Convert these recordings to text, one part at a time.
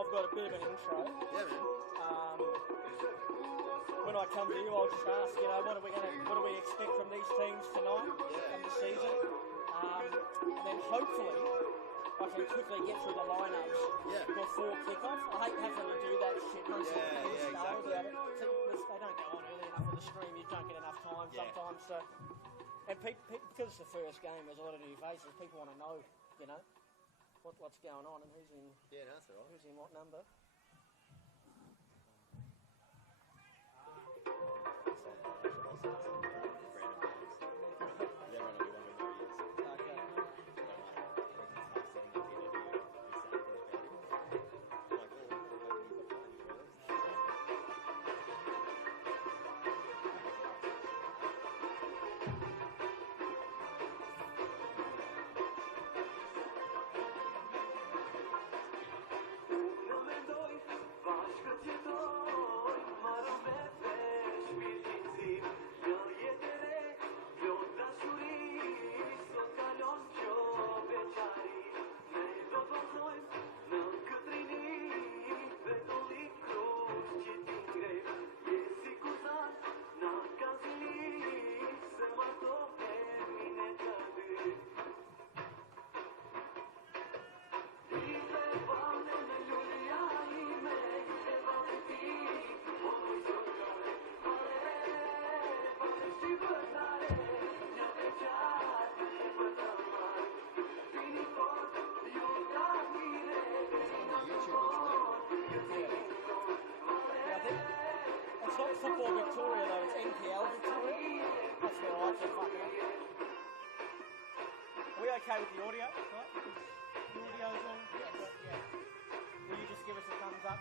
I've got a bit of an intro. Yeah, man. When I come to you, I'll just ask, what do we expect from these teams tonight and the season? And then hopefully I can quickly get through the lineups before kickoff. I hate having to do that shit once exactly. They don't go on early enough on the stream. You don't get enough time sometimes. So, and because it's the first game, there's a lot of new faces. People want to know, what's going on and who's in. Yeah, no, that's all right. Who's in what number? Football Victoria though, it's NPL Victoria. That's where I like to fucking up. Are we okay with the audio? Right? The audio's on? Yeah. Will you just give us a thumbs up?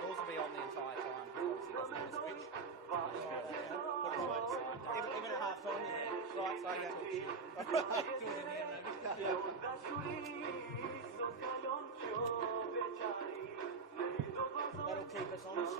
Yours will be on the entire time because obviously doesn't have a switch. Even at half time, right, so that'll keep us honest.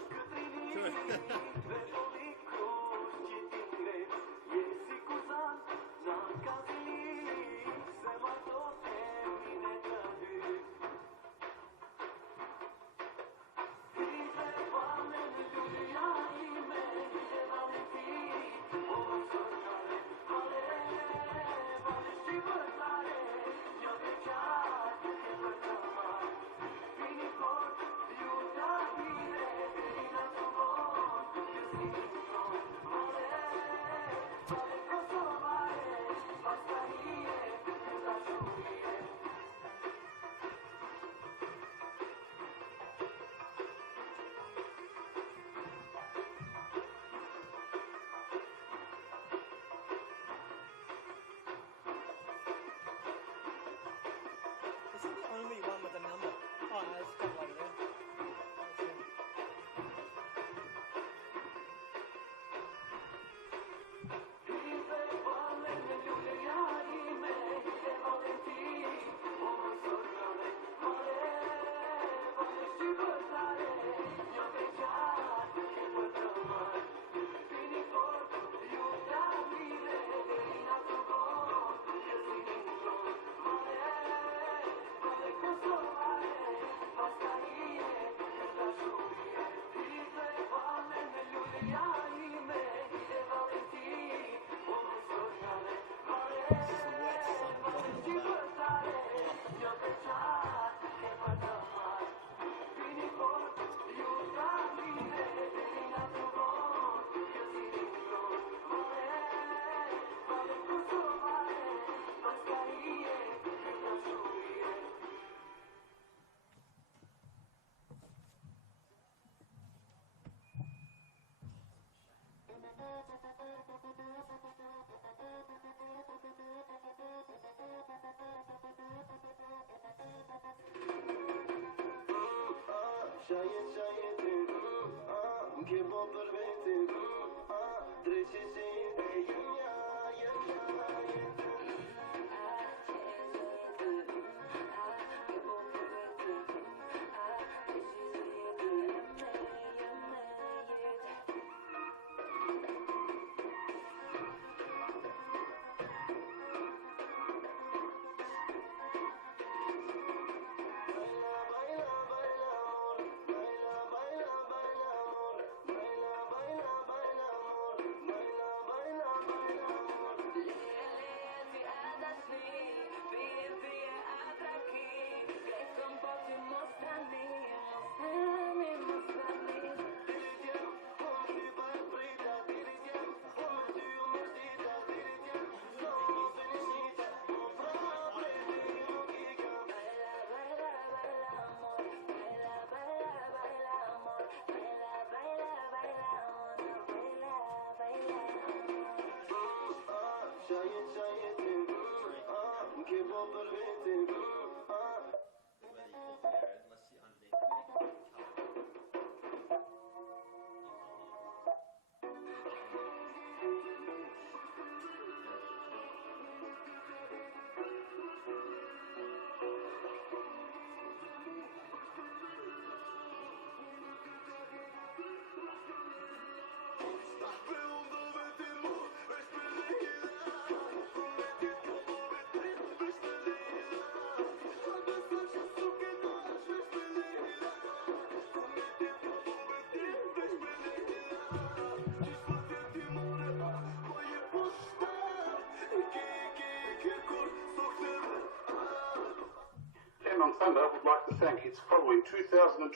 On Thunder would like to thank its following 2024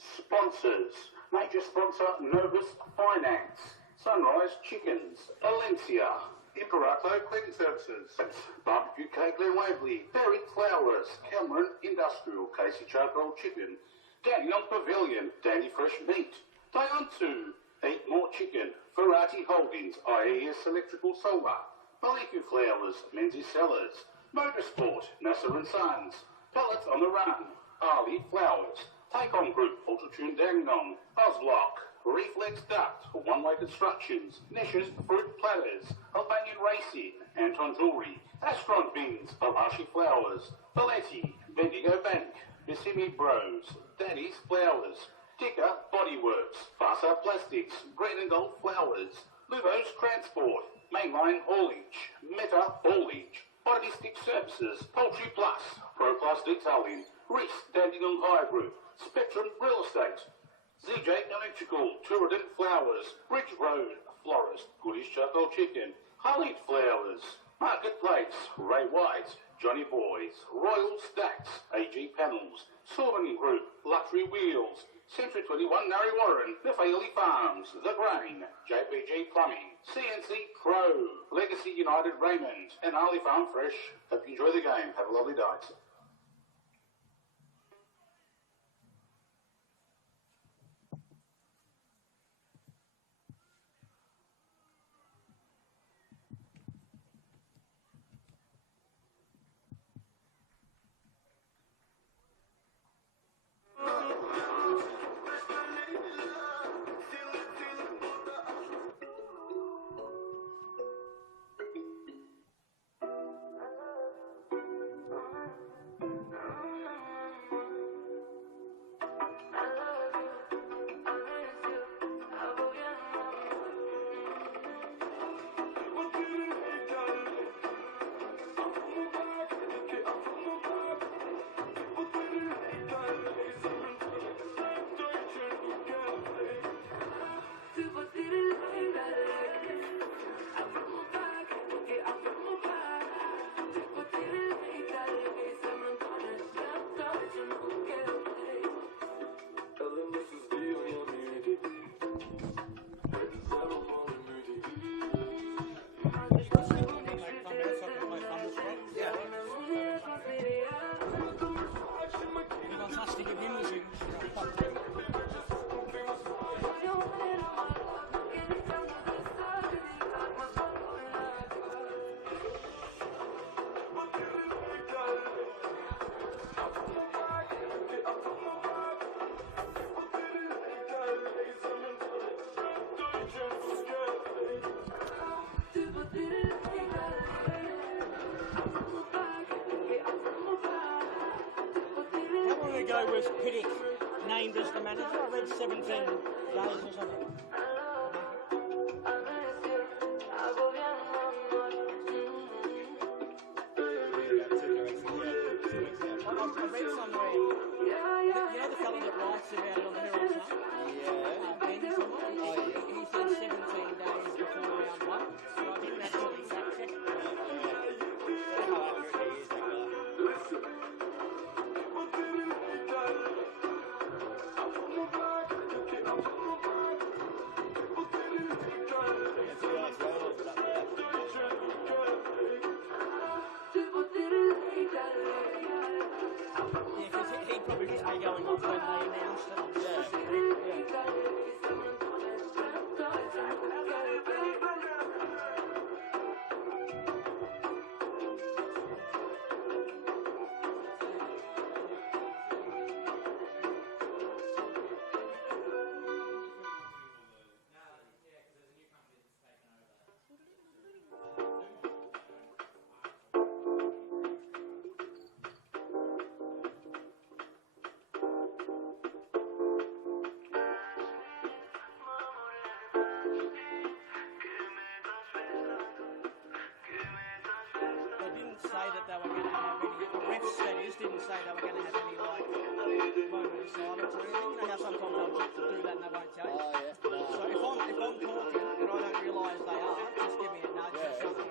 sponsors. Major sponsor Novus Finance, Sunrise Chickens, Alencia, Imperato Cleaning Services, Barbecue Cake Glen Waverley, Berry Flowers, Cameron Industrial, Casey Charcoal Chicken, Dandenong Pavilion, Dandy Fresh Meat, Dion2, Eat More Chicken, Ferrati Holdings, IES Electrical Solar, Maliku Flowers, Menzies Cellars, Motorsport, Nasser and Sons, Pellets on the Run, Arlie Flowers, Take On Group, Ultratune Dandenong, Ozlock, Reflex Duct, One Way Constructions, Nesh's Fruit Platters, Albanian Racing, Anton Jewelry, Astron Bins, Alashi Flowers, Valetti, Bendigo Bank, Missimi Bros, Daddy's Flowers, Dicker Bodyworks, Fasa Plastics, Green and Gold Flowers, Luvo's Transport, Mainline Haulage, Meta Haulage, Bodystick Services, Poultry Plus, Pro Plus Detailing, Reese Dandenong Hire Group, Spectrum Real Estate, ZJ Electrical, Turadin Flowers, Bridge Road, Florist, Goodish Charcoal Chicken, Harley Flowers, Marketplace, Ray White, Johnny Boys, Royal Stacks, AG Panels, Sorban Group, Luxury Wheels, Century 21 Narry Warren, The Fairley Farms, The Grain, JPG Plumbing, CNC Pro, Legacy United Raymond, and Arley Farm Fresh. Hope you enjoy the game. Have a lovely night. ago was Piddick named as the manager? I read 17 days or something. I read somewhere, you know the fella that writes about it on the Herald Sun? Ben someone? He said 17 days before round one, so I didn't actually fact check it. Yeah, because he'd probably just be going off when they announced it. Say that they were going to have any, the refs that is didn't say they were going to have any like moment of silence or anything. You know how sometimes they'll just do that and they won't tell you? So if I'm talking and I don't realise they are, just give me a nudge or something.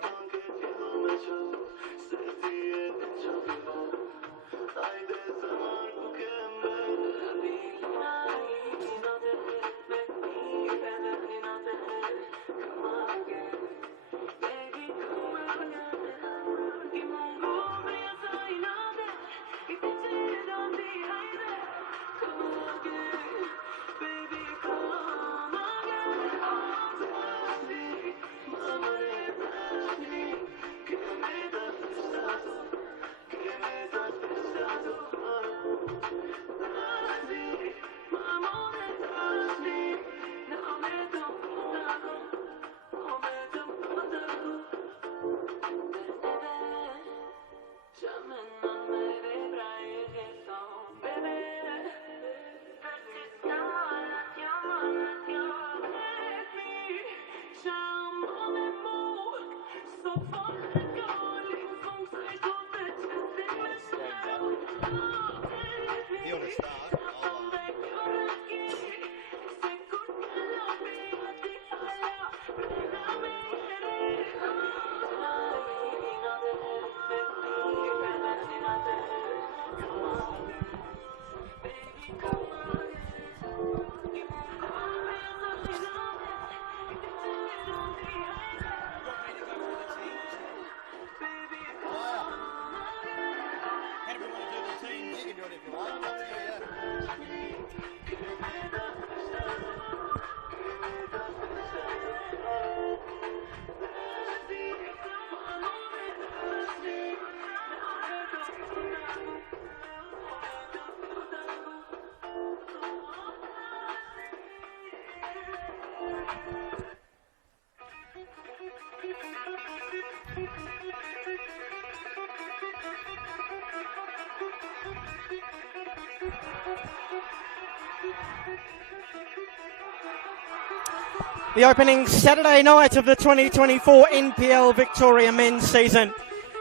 The opening Saturday night of the 2024 NPL Victoria men's season.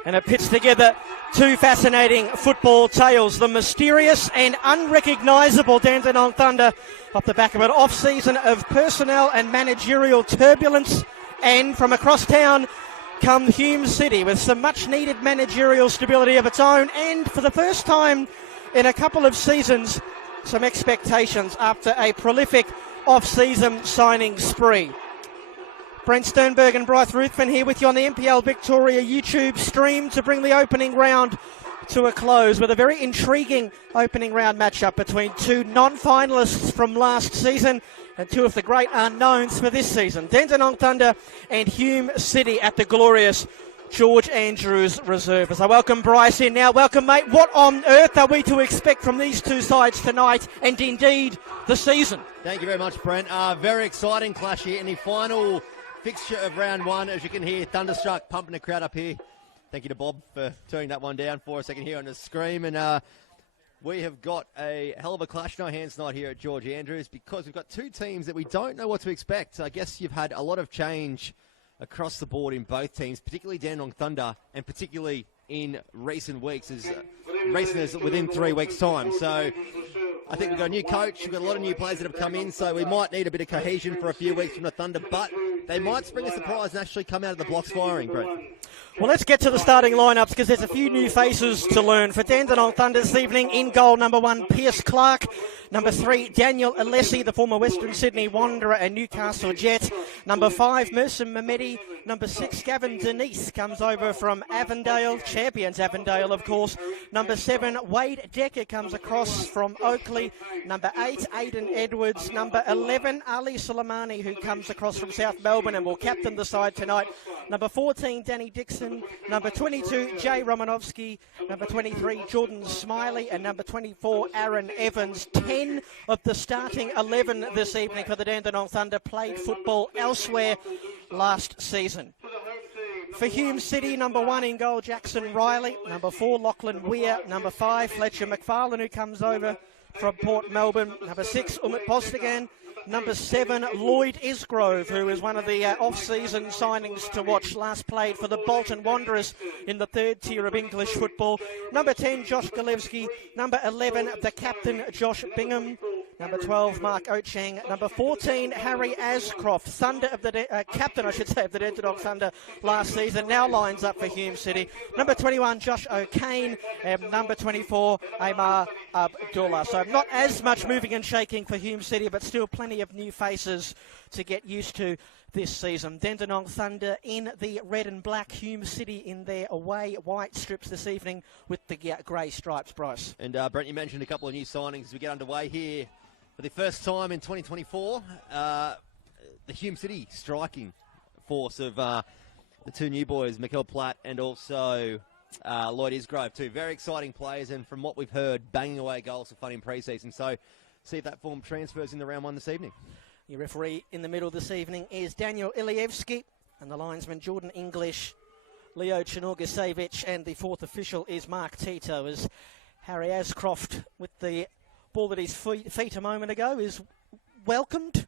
And it pits together two fascinating football tales. The mysterious and unrecognisable Dandenong Thunder off the back of an off-season of personnel and managerial turbulence. And from across town come Hume City with some much-needed managerial stability of its own. And for the first time in a couple of seasons, some expectations after a prolific off-season signing spree. Brent Sternberg and Bryce Ruthven here with you on the NPL Victoria YouTube stream to bring the opening round to a close with a very intriguing opening round matchup between two non-finalists from last season and two of the great unknowns for this season. Dandenong Thunder and Hume City at the glorious George Andrews Reserve. As I welcome Bryce in now. Welcome, mate. What on earth are we to expect from these two sides tonight and indeed the season? Thank you very much, Brent. Very exciting clash here in the final fixture of round one. As you can hear, Thunderstruck pumping the crowd up here. Thank you to Bob for turning that one down for us. I can hear on the scream. And We have got a hell of a clash no hands night here at George Andrews because we've got two teams that we don't know what to expect. I guess you've had a lot of change across the board in both teams, particularly Dandenong Thunder and particularly in recent weeks, as recent as within 3 weeks' time. So I think we've got a new coach, we've got a lot of new players that have come in, so we might need a bit of cohesion for a few weeks from the Thunder, but they might spring a surprise and actually come out of the blocks firing, Brett. Well, let's get to the starting lineups because there's a few new faces to learn. For Dandenong Thunder this evening, in goal, number 1, Pierce Clark. Number 3, Daniel Alessi, the former Western Sydney Wanderer and Newcastle Jet. Number 5, Mercer Mamedi. Number 6, Gavin Denise comes over from Avondale, champions Avondale, of course. Number 7, Wade Decker comes across from Oakley. Number 8, Aidan Edwards. Number 11, Ali Soleimani, who comes across from South Melbourne and will captain the side tonight. Number 14, Danny Dixon. Number 22, Jay Romanovsky. Number 23, Jordan Smiley. And number 24, Aaron Evans. 10 of the starting 11 this evening for the Dandenong Thunder played football elsewhere last season. For Hume City, number 1 in goal, Jackson Riley. Number 4, Lachlan Weir. Number 5, Fletcher McFarlane, who comes over from Port Melbourne. Number 6, Umit Postigan. Number 7, Lloyd Isgrove, who is one of the off-season signings to watch, last played for the Bolton Wanderers in the 3rd tier of English football. Number 10, Josh Galevsky. Number 11, the captain, Josh Bingham. Number 12, Mark Ochang. Number 14, Harry Ascroft, captain, I should say, of the Dandenong Thunder last season, now lines up for Hume City. Number 21, Josh O'Kane. And number 24, Amar Abdullah. So not as much moving and shaking for Hume City, but still plenty of new faces to get used to this season. Dandenong Thunder in the red and black, Hume City in their away white strips this evening with the grey stripes, Bryce. And Brent, you mentioned a couple of new signings as we get underway here. For the first time in 2024, the Hume City striking force of the two new boys, Mikel Platt and also Lloyd Isgrove, two very exciting players, and from what we've heard, banging away goals for fun in pre-season. So see if that form transfers in the round 1 this evening. Your referee in the middle this evening is Daniel Ilievski, and the linesman Jordan English, Leo Chernogasevich, and the 4th official is Mark Tito, as Harry Ascroft with the ball at his feet a moment ago is welcomed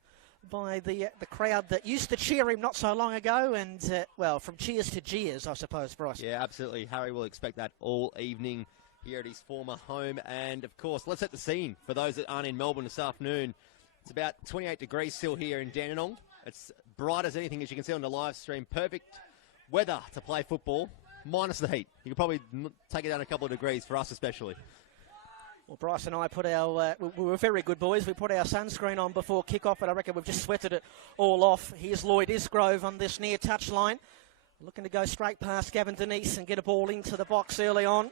by the crowd that used to cheer him not so long ago, and, well, from cheers to jeers, I suppose, Bryce. Yeah, absolutely. Harry will expect that all evening here at his former home. And, of course, let's set the scene for those that aren't in Melbourne this afternoon. It's about 28 degrees still here in Dandenong. It's bright as anything, as you can see on the live stream. Perfect weather to play football, minus the heat. You could probably take it down a couple of degrees for us especially. Well, Bryce and I put our, we were very good boys. We put our sunscreen on before kick-off, but I reckon we've just sweated it all off. Here's Lloyd Isgrove on this near touchline, looking to go straight past Gavin Denise and get a ball into the box early on.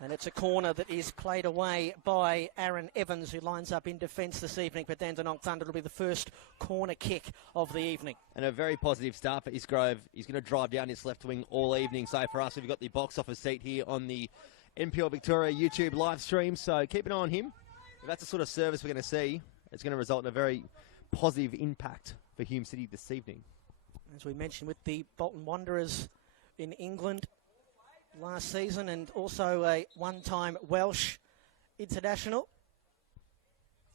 And it's a corner that is played away by Aaron Evans, who lines up in defence this evening for Dandenong Thunder. It'll be the first corner kick of the evening. And a very positive start for Isgrove. He's going to drive down his left wing all evening. So for us, we've got the box office seat here on the NPL Victoria YouTube live stream, so keep an eye on him. If that's the sort of service we're going to see, it's going to result in a very positive impact for Hume City this evening. As we mentioned with the Bolton Wanderers in England last season, and also a one-time Welsh international,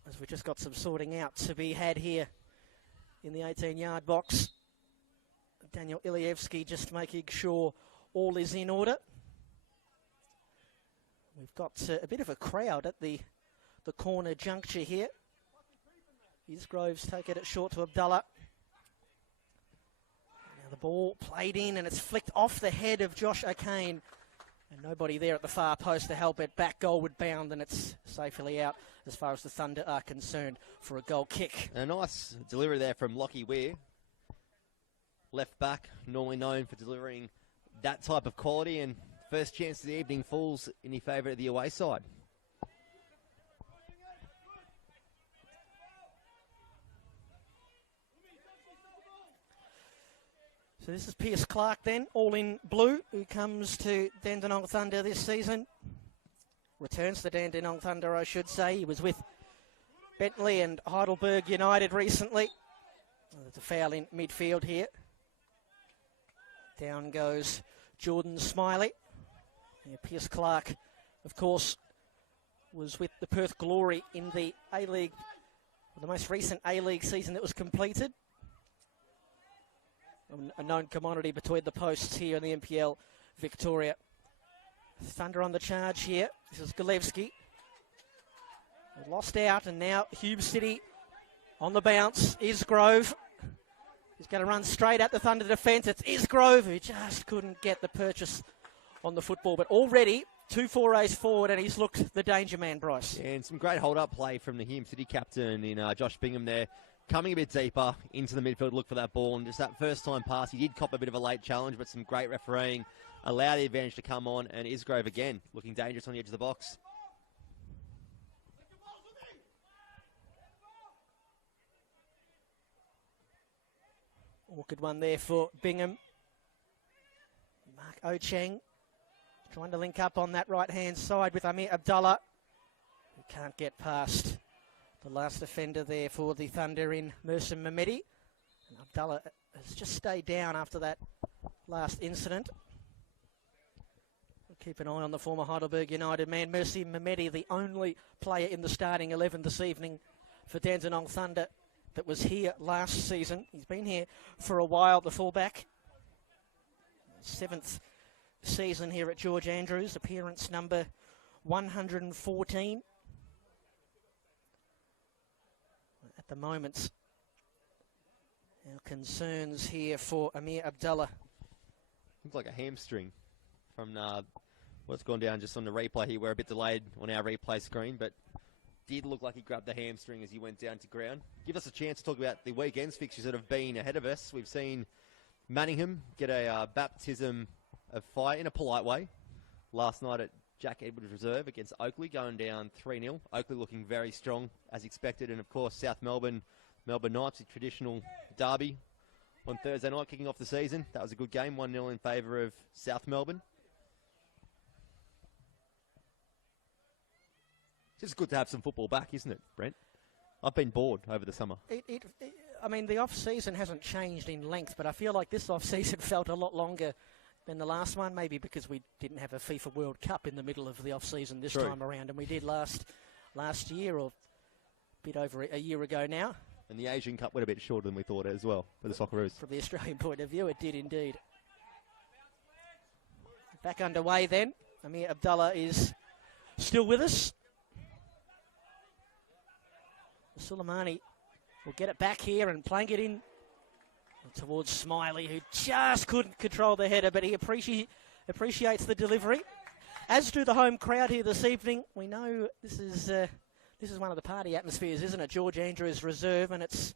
as we've just got some sorting out to be had here in the 18-yard box. Daniel Ilievski just making sure all is in order. We've got a bit of a crowd at the corner juncture here. Isgrove's taken it short to Abdullah. Now the ball played in and it's flicked off the head of Josh O'Kane. And nobody there at the far post to help it. Back goalward bound, and it's safely out as far as the Thunder are concerned for a goal kick. A nice delivery there from Lockie Weir. Left back, normally known for delivering that type of quality, and first chance of the evening falls in the favour of the away side. So this is Pierce Clark then, all in blue, who comes to Dandenong Thunder this season. Returns to Dandenong Thunder, I should say. He was with Bentley and Heidelberg United recently. There's a foul in midfield here. Down goes Jordan Smiley. Yeah, Pierce Clark, of course, was with the Perth Glory in the A-League, the most recent A-League season that was completed. A known commodity between the posts here in the NPL Victoria. Thunder on the charge here. This is Golevsky. Lost out, and now Hume City on the bounce. Isgrove. He's going to run straight at the Thunder defence. It's Isgrove who just couldn't get the purchase on the football, but already 2 forays forward, and he's looked the danger man, Bryce. Yeah, and some great hold-up play from the Hume City captain in Josh Bingham there. Coming a bit deeper into the midfield, look for that ball, and just that first-time pass, he did cop a bit of a late challenge, but some great refereeing allowed the advantage to come on, and Isgrove again looking dangerous on the edge of the box. Awkward one there for Bingham. Mark Ocheng trying to link up on that right-hand side with Amir Abdullah. He can't get past the last defender there for the Thunder in Mercer Mehmedi. And Abdullah has just stayed down after that last incident. We'll keep an eye on the former Heidelberg United man, Mercy Mehmedi, the only player in the starting 11 this evening for Dandenong Thunder that was here last season. He's been here for a while, the fullback. 7th season here at George Andrews, appearance number 114. At the moment, our concerns here for Amir Abdullah. Looks like a hamstring from what's gone down just on the replay here. We're a bit delayed on our replay screen, but did look like he grabbed the hamstring as he went down to ground. Give us a chance to talk about the weekend's fixtures that have been ahead of us. We've seen Manningham get a baptism of fire in a polite way last night at Jack Edwards Reserve against Oakley, going down 3-0. Oakley looking very strong as expected, and of course South Melbourne Knights, a traditional derby on Thursday night kicking off the season. That was a good game, 1-0 in favour of South Melbourne. It's just good to have some football back, isn't it, Brent? I've been bored over the summer. I mean, the off-season hasn't changed in length, but I feel like this off-season felt a lot longer than the last one, maybe because we didn't have a FIFA World Cup in the middle of the off-season this time around, and we did last year, or a bit over a year ago now. And the Asian Cup went a bit shorter than we thought as well for the Socceroos. From the Australian point of view, it did indeed. Back underway then. Amir Abdullah is still with us. Suleimani will get it back here and playing it in towards Smiley, who just couldn't control the header, but he appreciates the delivery. As do the home crowd here this evening. We know this is one of the party atmospheres, isn't it? George Andrews Reserve, and it's,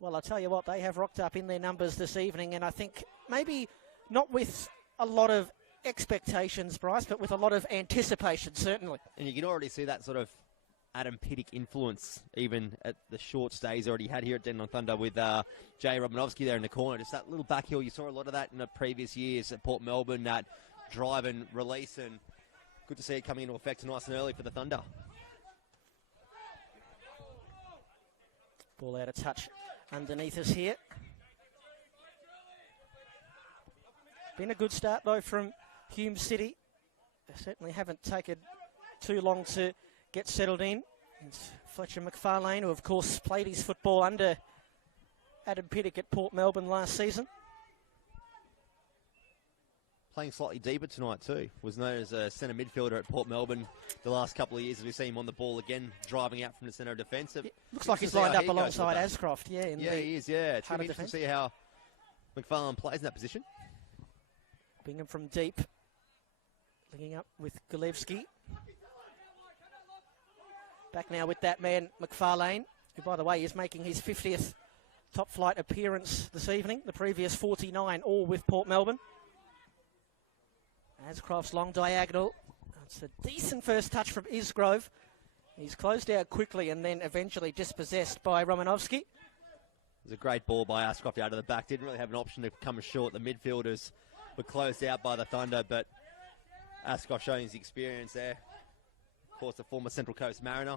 well, I'll tell you what, they have rocked up in their numbers this evening, and I think maybe not with a lot of expectations, Bryce, but with a lot of anticipation, certainly. And you can already see that sort of Adam Pittick influence, even at the short stays already had here at Dandenong Thunder with Jay Romanovsky there in the corner. Just that little back heel, you saw a lot of that in the previous years at Port Melbourne, that drive and release, and good to see it coming into effect nice and early for the Thunder. Ball out of touch underneath us here. Been a good start, though, from Hume City. They certainly haven't taken too long to get settled in. It's Fletcher McFarlane, who, of course, played his football under Adam Pittick at Port Melbourne last season. Playing slightly deeper tonight too. Was known as a centre midfielder at Port Melbourne the last couple of years, as we see him on the ball again, driving out from the centre of defence. Looks like he's lined up alongside Ascroft, he is, yeah. It's going to be interesting to see how McFarlane plays in that position. Bingham from deep, linking up with Golevsky. Back now with that man, McFarlane, who, by the way, is making his 50th top-flight appearance this evening. The previous 49, all with Port Melbourne. Ascroft's long diagonal. It's a decent first touch from Isgrove. He's closed out quickly and then eventually dispossessed by Romanovsky. It was a great ball by Ascroft out of the back. Didn't really have an option to come short. The midfielders were closed out by the Thunder, but Ascroft showing his experience there. Of course, the former Central Coast Mariner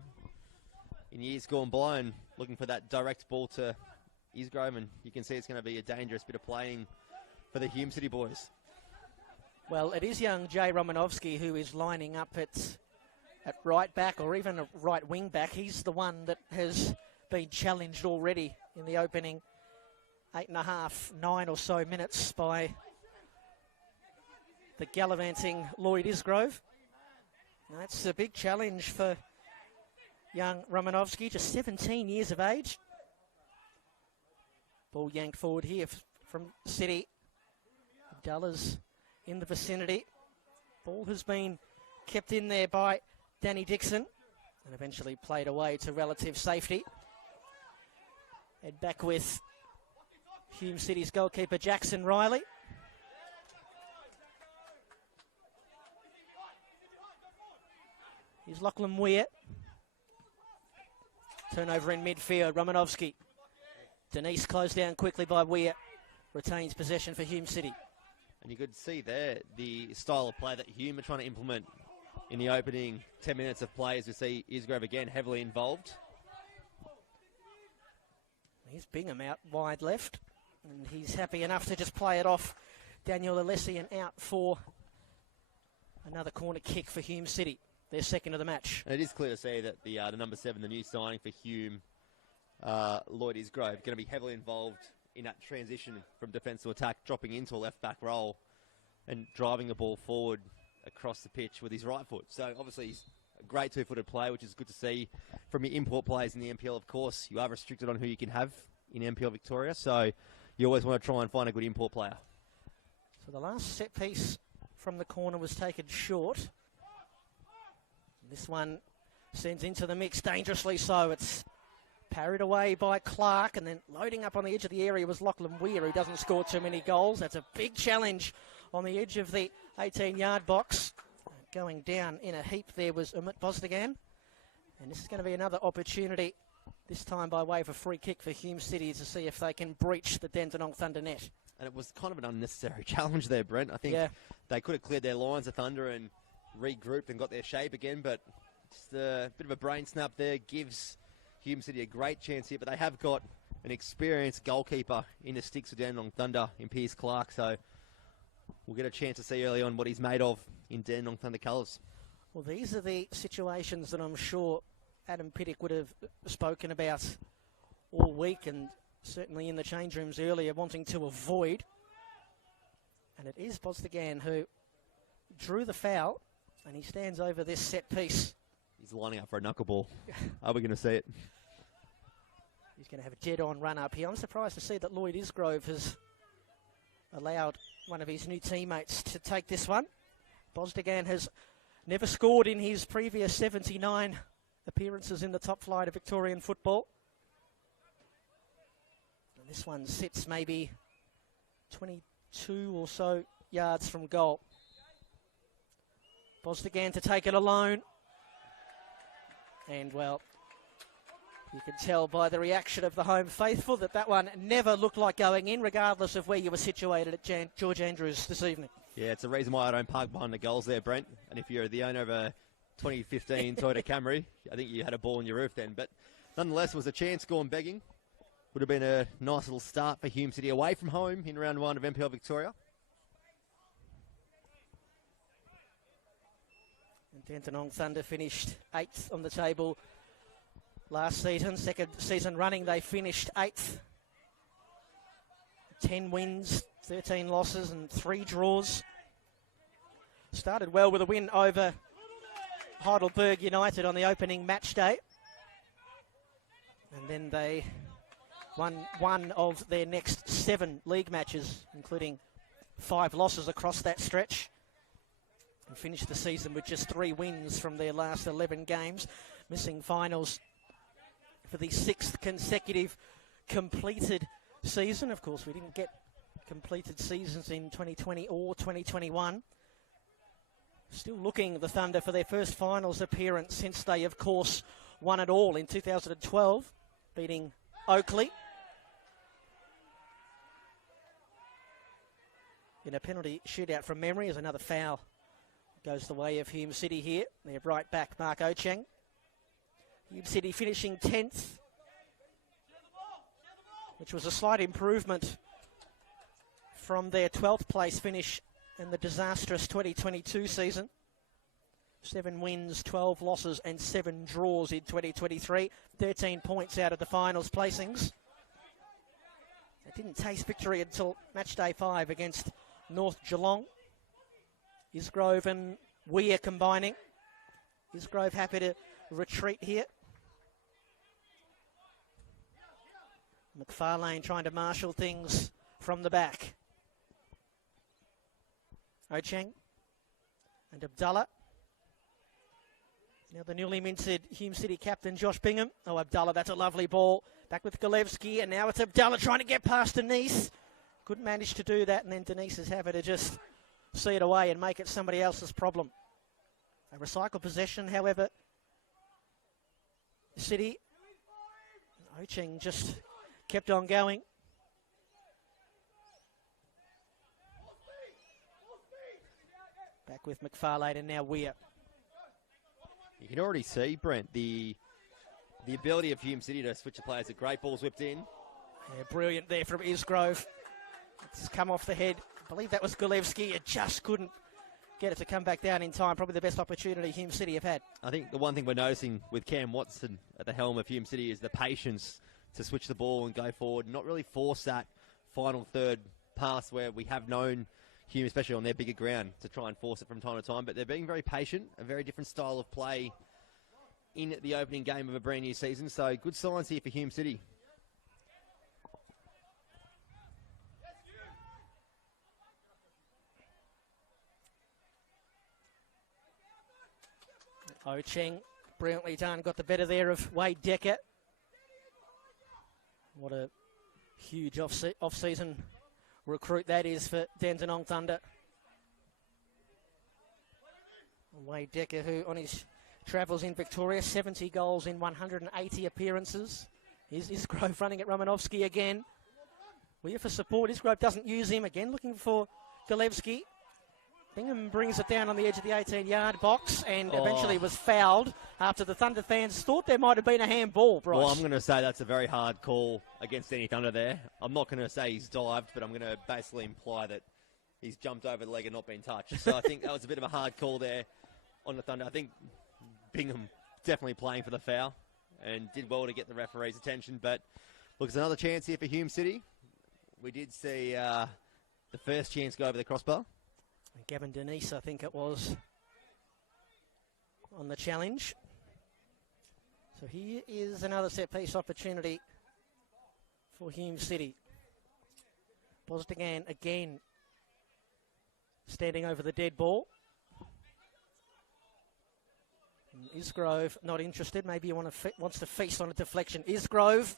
in years gone by, and looking for that direct ball to Isgrove, and you can see it's going to be a dangerous bit of playing for the Hume City boys. Well, it is young Jay Romanovsky who is lining up at right back or even a right wing back. He's the one that has been challenged already in the opening 8.5, 9 or so minutes by the gallivanting Lloyd Isgrove. Now, that's a big challenge for young Romanovsky, just 17 years of age. Ball yanked forward here from City. Abdullah's in the vicinity. Ball has been kept in there by Danny Dixon and eventually played away to relative safety. Head back with Hume City's goalkeeper Jackson Riley. Here's Lachlan Weir. Turnover in midfield, Romanovsky. Denise closed down quickly by Weir. Retains possession for Hume City. And you could see there the style of play that Hume are trying to implement in the opening 10 minutes of play, as we see Isgrove again heavily involved. Here's Bingham out wide left, and he's happy enough to just play it off Daniel Alessi and out for another corner kick for Hume City, their second of the match. And it is clear to see that the number 7, the new signing for Hume, Lloyd Isgrove, going to be heavily involved in that transition from defence to attack, dropping into a left-back role and driving the ball forward across the pitch with his right foot. So obviously he's a great two-footed player, which is good to see from your import players in the NPL. Of course, you are restricted on who you can have in NPL Victoria, so you always want to try and find a good import player. So the last set piece from the corner was taken short. This one sends into the mix dangerously so. It's parried away by Clark, and then loading up on the edge of the area was Lachlan Weir, who doesn't score too many goals. That's a big challenge on the edge of the 18-yard box. Going down in a heap there was Umut Bozdogan. And this is going to be another opportunity, this time by way of a free kick for Hume City, to see if they can breach the Dandenong Thunder net. And it was kind of an unnecessary challenge there, Brent. I think they could have cleared their lines of Thunder and regrouped and got their shape again, but just a bit of a brain snap there gives Hume City a great chance here, but they have got an experienced goalkeeper in the sticks of Dandenong Thunder in Piers Clark, so we'll get a chance to see early on what he's made of in Dandenong Thunder colours. Well, these are the situations that I'm sure Adam Pittock would have spoken about all week, and certainly in the change rooms earlier, wanting to avoid. And it is Bozdogan who drew the foul, and he stands over this set piece. He's lining up for a knuckleball. Are we going to see it? He's going to have a dead-on run up here. I'm surprised to see that Lloyd Isgrove has allowed one of his new teammates to take this one. Bozdogan has never scored in his previous 79 appearances in the top flight of Victorian football. And this one sits maybe 22 or so yards from goal. Bozdogan to take it alone. And, well, you can tell by the reaction of the home faithful that that one never looked like going in, regardless of where you were situated at George Andrews this evening. Yeah, it's a reason why I don't park behind the goals there, Brent. And if you're the owner of a 2015 Toyota Camry, I think you had a ball on your roof then. But nonetheless, it was a chance gone begging. Would have been a nice little start for Hume City away from home in round 1 of NPL Victoria. Dandenong Thunder finished 8th on the table last season. Second season running, they finished 8th. 10 wins, 13 losses and 3 draws. Started well with a win over Heidelberg United on the opening match day. And then they won one of their next 7 league matches, including 5 losses across that stretch. And finished the season with just 3 wins from their last 11 games, missing finals for the 6th consecutive completed season. Of course, we didn't get completed seasons in 2020 or 2021. Still looking, the Thunder, for their first finals appearance since they, of course, won it all in 2012, beating Oakley in a penalty shootout from memory as another foul goes the way of Hume City here. Their right back, Mark Ocheng. Hume City finishing 10th, which was a slight improvement from their 12th place finish in the disastrous 2022 season. 7 wins, 12 losses and 7 draws in 2023. 13 points out of the finals placings. They didn't taste victory until match day 5 against North Geelong. Isgrove and Weir combining. Isgrove happy to retreat here. McFarlane trying to marshal things from the back. Ocheng and Abdallah. Now the newly minted Hume City captain Josh Bingham. Oh, Abdallah, that's a lovely ball. Back with Golevsky, and now it's Abdallah trying to get past Denise. Couldn't manage to do that, and then Denise is happy to just see it away and make it somebody else's problem. A recycled possession, however. City. Ocheng just kept on going. Back with McFarlane and now Weir. You can already see, Brent, the ability of Hume City to switch the players. The great ball's whipped in. Yeah, brilliant there from Isgrove. It's come off the head. I believe that was Golevsky. It just couldn't get it to come back down in time. Probably the best opportunity Hume City have had. I think the one thing we're noticing with Cam Watson at the helm of Hume City is the patience to switch the ball and go forward, and not really force that final third pass where we have known Hume, especially on their bigger ground, to try and force it from time to time. But they're being very patient, a very different style of play in the opening game of a brand new season. So good signs here for Hume City. Ocheng, brilliantly done, got the better there of Wade Decker. What a huge off-season recruit that is for Dandenong Thunder. Wade Decker, who on his travels in Victoria, 70 goals in 180 appearances. Isgrove running at Romanovsky again. We're for support. Isgrove doesn't use him again, looking for Golevsky. Bingham brings it down on the edge of the 18-yard box and eventually was fouled after the Thunder fans thought there might have been a handball, Bryce. Well, I'm going to say that's a very hard call against any Thunder there. I'm not going to say he's dived, but I'm going to basically imply that he's jumped over the leg and not been touched. So I think that was a bit of a hard call there on the Thunder. I think Bingham definitely playing for the foul and did well to get the referee's attention. But look, it's another chance here for Hume City. We did see the first chance go over the crossbar. Gavin Denise, I think it was, on the challenge. So here is another set-piece opportunity for Hume City. Bosdigan again standing over the dead ball. And Isgrove not interested. Maybe he wants to feast on a deflection. Isgrove,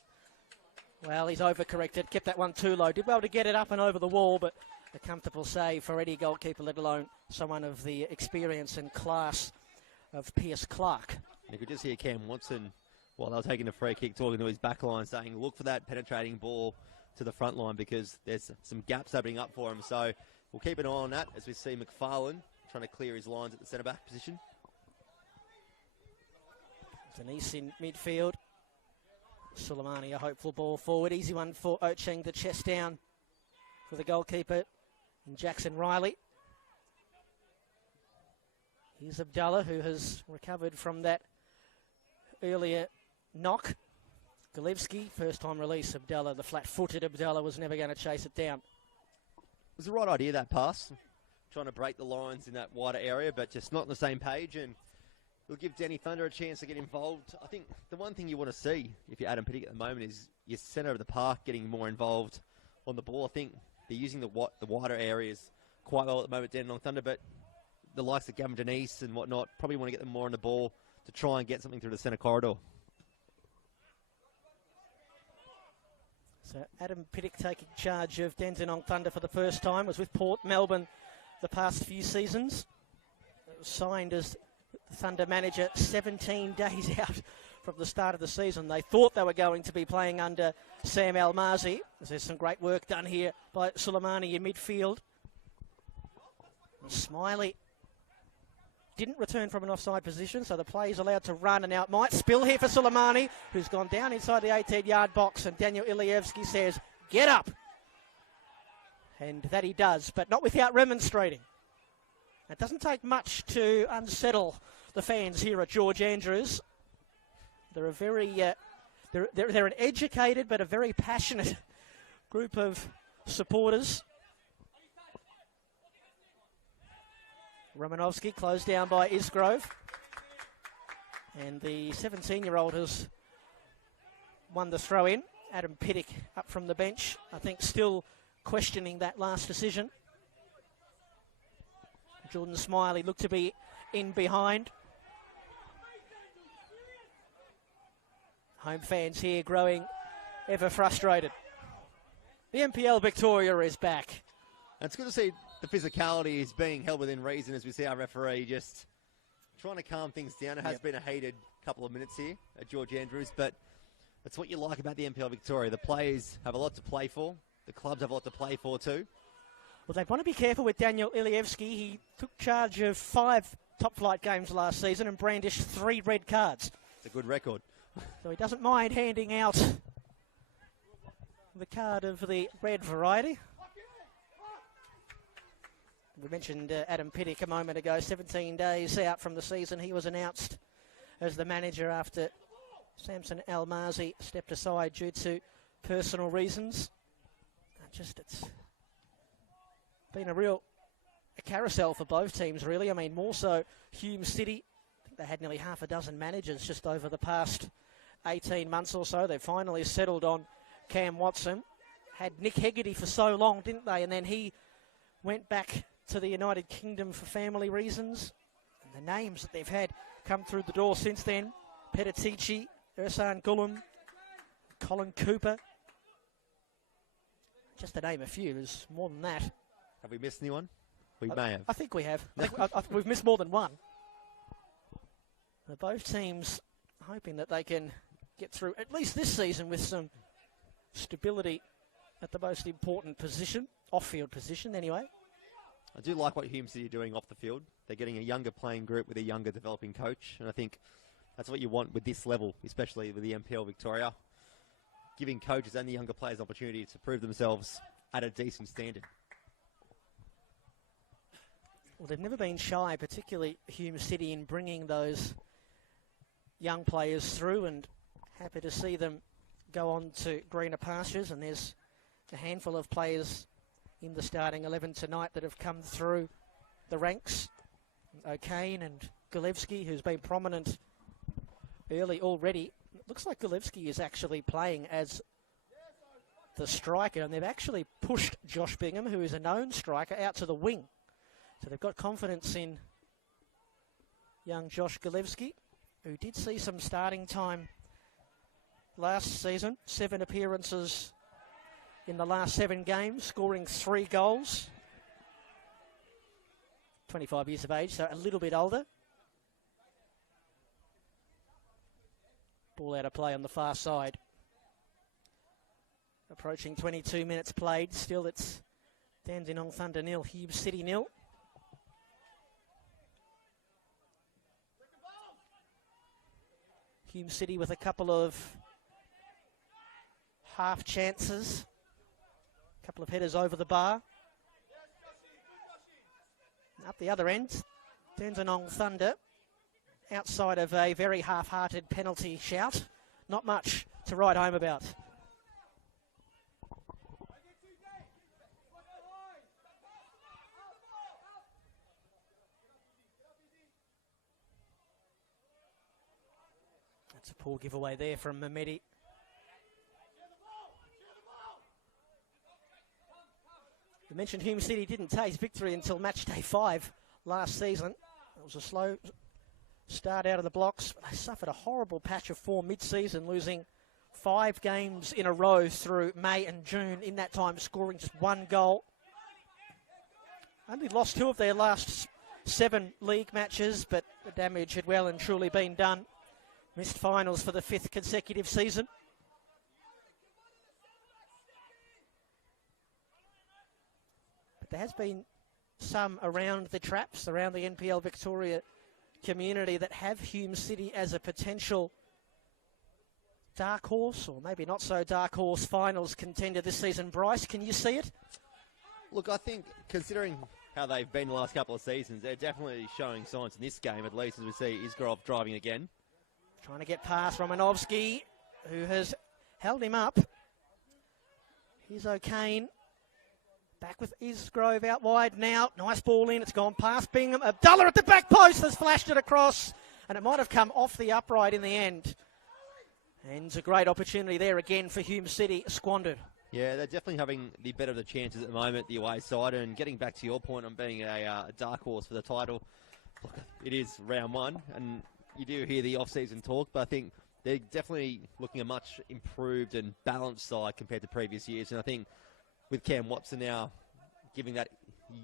well, he's overcorrected. Kept that one too low. Did well to get it up and over the wall, but a comfortable save for any goalkeeper, let alone someone of the experience and class of Pierce Clark. You could just hear Cam Watson, while they were taking a free kick, talking to his back line, saying, look for that penetrating ball to the front line because there's some gaps opening up for him. So we'll keep an eye on that as we see McFarlane trying to clear his lines at the centre-back position. Denise in midfield. Suleimani, a hopeful ball forward. Easy one for Ocheng to chest down for the goalkeeper. And Jackson Riley. Here's Abdallah, who has recovered from that earlier knock. Golevsky, first time release. Abdallah, the flat-footed Abdallah, was never going to chase it down. It was the right idea, that pass. Trying to break the lines in that wider area, but just not on the same page. And it'll give Danny Thunder a chance to get involved. I think the one thing you want to see, if you're Adam Pittick at the moment, is your centre of the park getting more involved on the ball. I think they're using the wider areas quite well at the moment, Dandenong Thunder, but the likes of Gavin Denise and whatnot probably want to get them more on the ball to try and get something through the centre corridor. So Adam Pittick taking charge of Dandenong Thunder for the first time. Was with Port Melbourne the past few seasons. It was signed as Thunder manager 17 days out from the start of the season. They thought they were going to be playing under Sam Almazi. There's some great work done here by Suleimani in midfield. And Smiley didn't return from an offside position, so the play is allowed to run, and now it might spill here for Suleimani, who's gone down inside the 18-yard box, and Daniel Ilievsky says, get up. And that he does, but not without remonstrating. It doesn't take much to unsettle the fans here at George Andrews. They're a very, they're an educated but a very passionate group of supporters. Romanovsky closed down by Isgrove. And the 17-year-old has won the throw-in. Adam Pittick up from the bench, I think still questioning that last decision. Jordan Smiley looked to be in behind. Home fans here growing ever frustrated. The NPL Victoria is back. And it's good to see the physicality is being held within reason as we see our referee just trying to calm things down. It has been a heated couple of minutes here at George Andrews, but that's what you like about the NPL Victoria. The players have a lot to play for. The clubs have a lot to play for too. Well, they want to be careful with Daniel Ilievsky. He took charge of 5 top-flight games last season and brandished 3 red cards. It's a good record. So he doesn't mind handing out the card of the red variety. We mentioned Adam Pittick a moment ago, 17 days out from the season. He was announced as the manager after Samson Almazi stepped aside due to personal reasons. It's been a carousel for both teams, really. I mean, more so Hume City. I think they had nearly half a dozen managers just over the past 18 months or so. They finally settled on Cam Watson. Had Nick Hegarty for so long, didn't they? And then he went back to the United Kingdom for family reasons. And the names that they've had come through the door since then: Petitici, Ursan Gullum, Colin Cooper. Just to name a few, there's more than that. Have we missed anyone? We may have. I think we have. We've missed more than one. Both teams hoping that they can get through at least this season with some stability at the most important position, off-field position anyway. I do like what Hume City are doing off the field. They're getting a younger playing group with a younger developing coach, and I think that's what you want with this level, especially with the NPL Victoria, giving coaches and the younger players opportunity to prove themselves at a decent standard. Well, they've never been shy, particularly Hume City, in bringing those young players through, and happy to see them go on to greener pastures. And there's a handful of players in the starting 11 tonight that have come through the ranks. O'Kane and Gulevsky, who's been prominent early already. It looks like Gulevsky is actually playing as the striker, and they've actually pushed Josh Bingham, who is a known striker, out to the wing. So they've got confidence in young Josh Gulevsky, who did see some starting time last season. 7 appearances in the last 7 games, scoring 3 goals. 25 years of age, so a little bit older. Ball out of play on the far side. Approaching 22 minutes played. Still it's Dandenong Thunder 0, Hume City 0. Hume City with a couple of half chances. A couple of headers over the bar. Up the other end, Dandenong Thunder, outside of a very half-hearted penalty shout. Not much to write home about. That's a poor giveaway there from Mehmedi. You mentioned Hume City didn't taste victory until match day 5 last season. It was a slow start out of the blocks, but they suffered a horrible patch of form mid-season, losing 5 games in a row through May and June, in that time scoring just 1 goal. Only lost 2 of their last 7 league matches, but the damage had well and truly been done. Missed finals for the 5th consecutive season. There has been some around the traps, around the NPL Victoria community, that have Hume City as a potential dark horse, or maybe not so dark horse, finals contender this season. Bryce, can you see it? Look, I think considering how they've been the last couple of seasons. They're definitely showing signs in this game, at least, as we see Isgrov driving again. Trying to get past Romanovsky, who has held him up. Here's O'Kane. Back with Isgrove out wide now. Nice ball in. It's gone past Bingham. Abdullah at the back post has flashed it across, and it might have come off the upright in the end. And it's a great opportunity there again for Hume City, squandered. Yeah, they're definitely having the better of the chances at the moment, the away side. And getting back to your point on being a dark horse for the title, look, it is round one, and you do hear the off-season talk, but I think they're definitely looking a much improved and balanced side compared to previous years. And I think with Cam Watson now giving that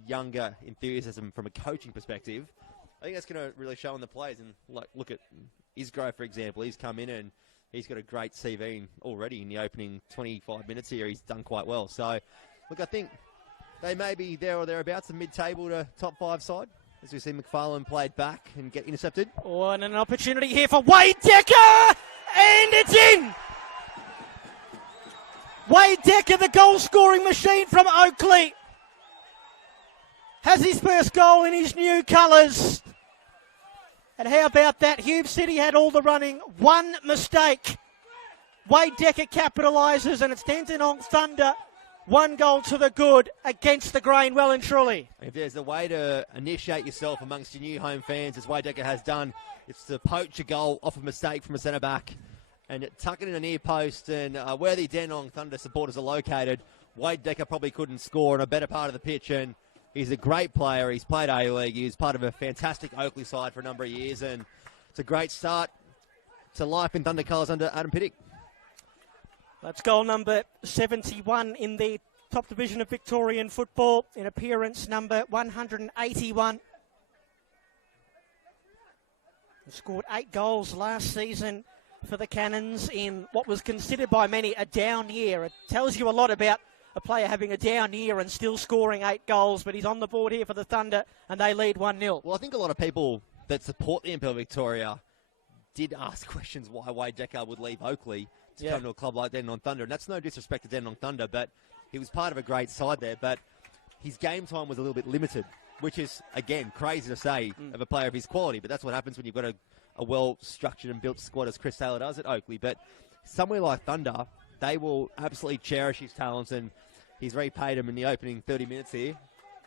younger enthusiasm from a coaching perspective, I think that's going to really show in the players. And like, look at Isgrove, for example. He's come in and he's got a great CV already in the opening 25 minutes here. He's done quite well. So, look, I think they may be there or thereabouts, a mid-table to top 5 side, as we see McFarlane played back and get intercepted. Oh, and an opportunity here for Wade Decker, and it's in! Wade Decker, the goal-scoring machine from Oakley, has his first goal in his new colours. And how about that? Hume City had all the running. One mistake. Wade Decker capitalises, and it's Dandenong Thunder. 1 goal to the good against the grain, well and truly. If there's a way to initiate yourself amongst your new home fans, as Wade Decker has done, it's to poach a goal off a mistake from a centre-back and tuck it in a near post. And where the Dandenong Thunder supporters are located, Wade Decker probably couldn't score on a better part of the pitch. And he's a great player. He's played A-League. He was part of a fantastic Oakley side for a number of years. And it's a great start to life in Thunder colours under Adam Pittick. That's goal number 71 in the top division of Victorian football, in appearance number 181. He scored 8 goals last season for the Cannons in what was considered by many a down year. It tells you a lot about a player having a down year and still scoring 8 goals, but he's on the board here for the Thunder, and they lead 1-0. Well, I think a lot of people that support the NPL Victoria did ask questions why Wade Decker would leave Oakley to come to a club like Dandenong Thunder. And that's no disrespect to Dandenong Thunder, but he was part of a great side there. But his game time was a little bit limited, which is, again, crazy to say of a player of his quality. But that's what happens when you've got a well-structured and built squad as Chris Taylor does at Oakley. But somewhere like Thunder, they will absolutely cherish his talents, and he's repaid him in the opening 30 minutes here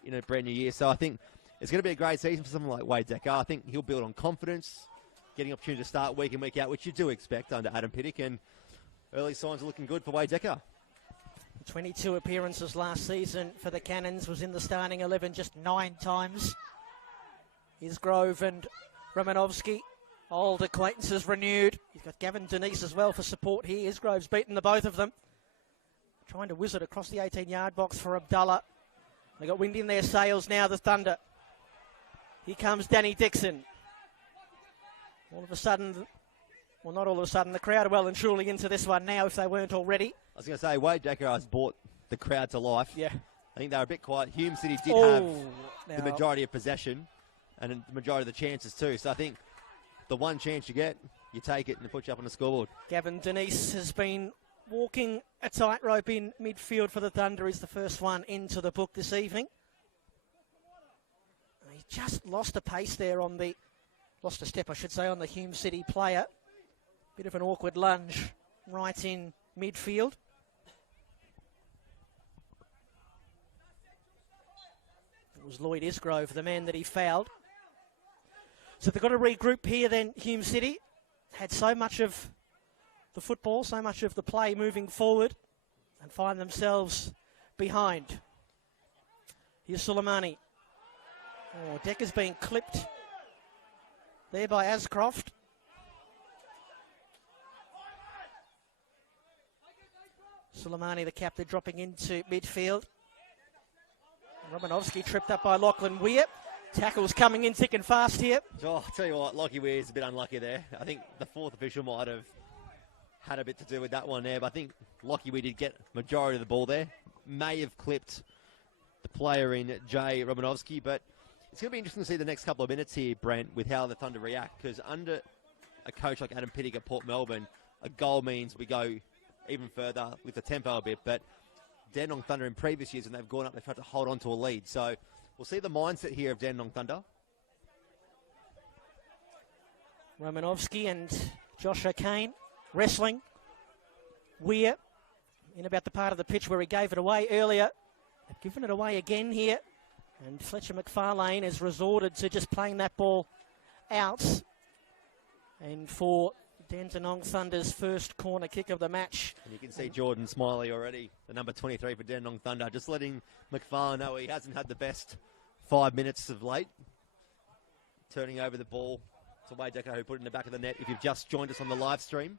in a brand new year. So I think it's going to be a great season for someone like Wade Decker. I think he'll build on confidence, getting opportunity to start week in, week out, which you do expect under Adam Pittick, and early signs are looking good for Wade Decker. 22 appearances last season for the Cannons, was in the starting 11 just 9 times. Isgrove and Romanovsky, old acquaintances renewed. He's got Gavin Denise as well for support here. Isgrove's beaten the both of them. Trying to whiz it across the 18-yard box for Abdullah. They got wind in their sails now, the Thunder. Here comes Danny Dixon. All of a sudden, well, not all of a sudden, the crowd are well and truly into this one now, if they weren't already. I was going to say, Wade Decker has brought the crowd to life. Yeah. I think they were a bit quiet. Hume City did have the majority of possession and the majority of the chances too. So I think the one chance you get, you take it and it puts you up on the scoreboard. Gavin Denise has been walking a tightrope in midfield for the Thunder. He's the first one into the book this evening. He just lost a pace there lost a step, I should say, on the Hume City player. Bit of an awkward lunge right in midfield. It was Lloyd Isgrove, the man that he fouled. So they've got to regroup here then, Hume City. Had so much of the football, so much of the play moving forward, and find themselves behind. Here's Suleimani. Oh, Decker's being clipped there by Ascroft. Suleimani, the captain, dropping into midfield. Romanovsky tripped up by Lachlan Weir. Tackles coming in thick and fast here. Oh, I'll tell you what, Lockie Weir's a bit unlucky there. I think the fourth official might have had a bit to do with that one there, but I think Lockie Weir did get majority of the ball there. May have clipped the player in Jay Romanovsky, but it's going to be interesting to see the next couple of minutes here, Brent, with how the Thunder react, because under a coach like Adam Pittick at Port Melbourne, a goal means we go even further with the tempo a bit, but Dandenong Thunder in previous years, when they've gone up, they've tried to hold on to a lead. So we'll see the mindset here of Dandenong Thunder. Romanovsky and Josh O'Kane wrestling. Weir in about the part of the pitch where he gave it away earlier. They've given it away again here. And Fletcher McFarlane has resorted to just playing that ball out. And for Dandenong Thunder's first corner kick of the match. And you can see Jordan Smiley already, the number 23 for Dandenong Thunder, just letting McFarlane know he hasn't had the best 5 minutes of late. Turning over the ball to Wade Decker, who put it in the back of the net. If you've just joined us on the live stream.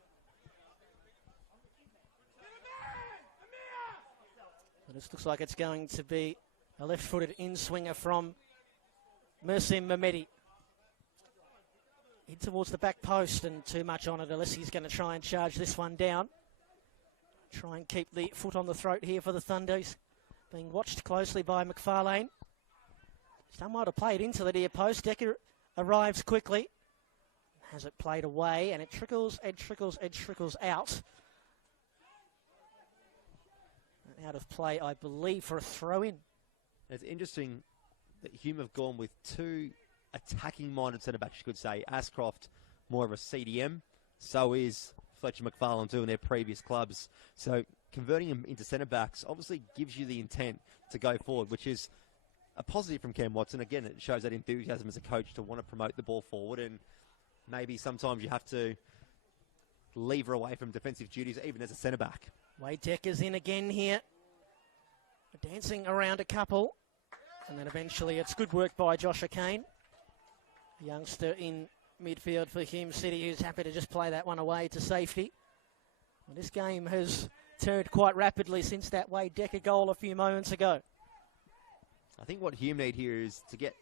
But this looks like it's going to be a left-footed in-swinger from Mersim Mehmedi. In towards the back post, and too much on it unless he's going to try and charge this one down. Try and keep the foot on the throat here for the Thunders. Being watched closely by McFarlane. He's done well to play it into the near post. Decker arrives quickly. Has it played away, and it trickles and trickles and trickles out. Out of play, I believe, for a throw-in. It's interesting that Hume have gone with two attacking-minded centre-backs, you could say. Ashcroft, more of a CDM. So is Fletcher McFarlane too in their previous clubs. So converting him into centre-backs obviously gives you the intent to go forward, which is a positive from Cam Watson. Again, it shows that enthusiasm as a coach to want to promote the ball forward, and maybe sometimes you have to lever away from defensive duties, even as a centre-back. Wade Decker's in again here. Dancing around a couple. And then eventually it's good work by Josh O'Kane. Youngster in midfield for Hume City, who's happy to just play that one away to safety. Well, this game has turned quite rapidly since that Wade Decker goal a few moments ago. I think what Hume need here is to get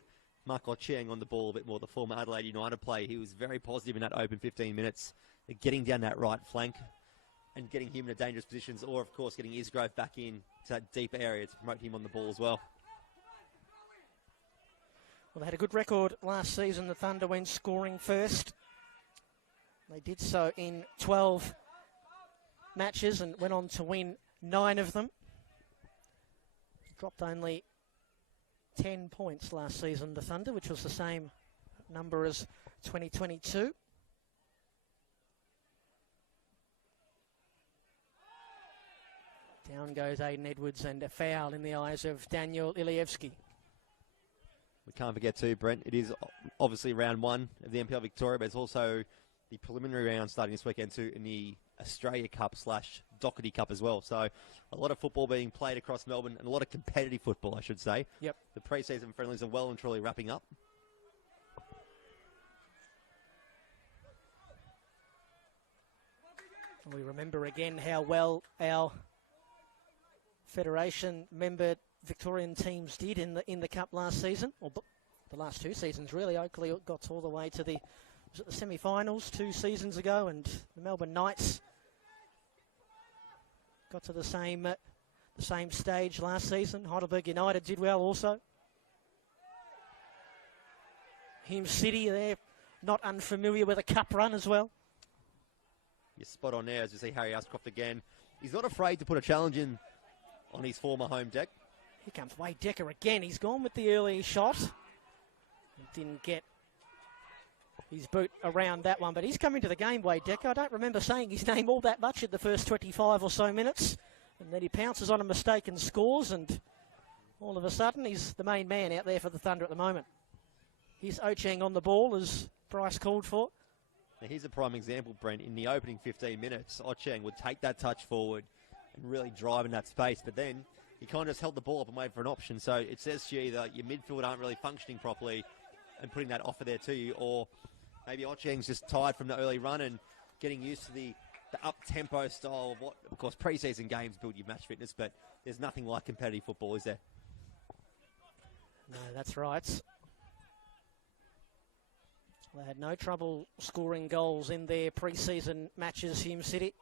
Mark Ocheng on the ball a bit more, the former Adelaide United player. He was very positive in that open 15 minutes, getting down that right flank and getting him in dangerous positions, or, of course, getting Isgrove back in to that deep area to promote him on the ball as well. Well, they had a good record last season, the Thunder, when scoring first. They did so in 12 matches and went on to win 9 of them. Dropped only 10 points last season, the Thunder, which was the same number as 2022. Down goes Aiden Edwards, and a foul in the eyes of Daniel Ilievski. We can't forget too, Brent, it is obviously round 1 of the NPL Victoria, but it's also the preliminary round starting this weekend too in the Australia Cup / Doherty Cup as well. So a lot of football being played across Melbourne, and a lot of competitive football, I should say. Yep. The pre-season friendlies are well and truly wrapping up. We remember again how well our Federation member Victorian teams did in the Cup last season, or the last 2 seasons really. Oakley got all the way to the semi-finals 2 seasons ago, and the Melbourne Knights got to the same stage last season. Heidelberg United did well also. Hume City, they're not unfamiliar with a cup run as well. You're spot on there as you see Harry Ashcroft again. He's not afraid to put a challenge in on his former home deck. Here comes Wade Decker again. He's gone with the early shot. He didn't get his boot around that one, but he's coming to the game, Wade Decker. I don't remember saying his name all that much in the first 25 or so minutes. And then he pounces on a mistake and scores, and all of a sudden he's the main man out there for the Thunder at the moment. Here's Ocheng on the ball as Bryce called for. Now here's a prime example, Brent. In the opening 15 minutes, Ocheng would take that touch forward and really drive in that space, but then he kind of just held the ball up and waited for an option. So it says to you either your midfield aren't really functioning properly and putting that offer there to you, or maybe Ocheng's just tired from the early run and getting used to the up-tempo style of what, of course, pre-season games build your match fitness, but there's nothing like competitive football, is there? No, that's right. They had no trouble scoring goals in their pre-season matches, Hume City.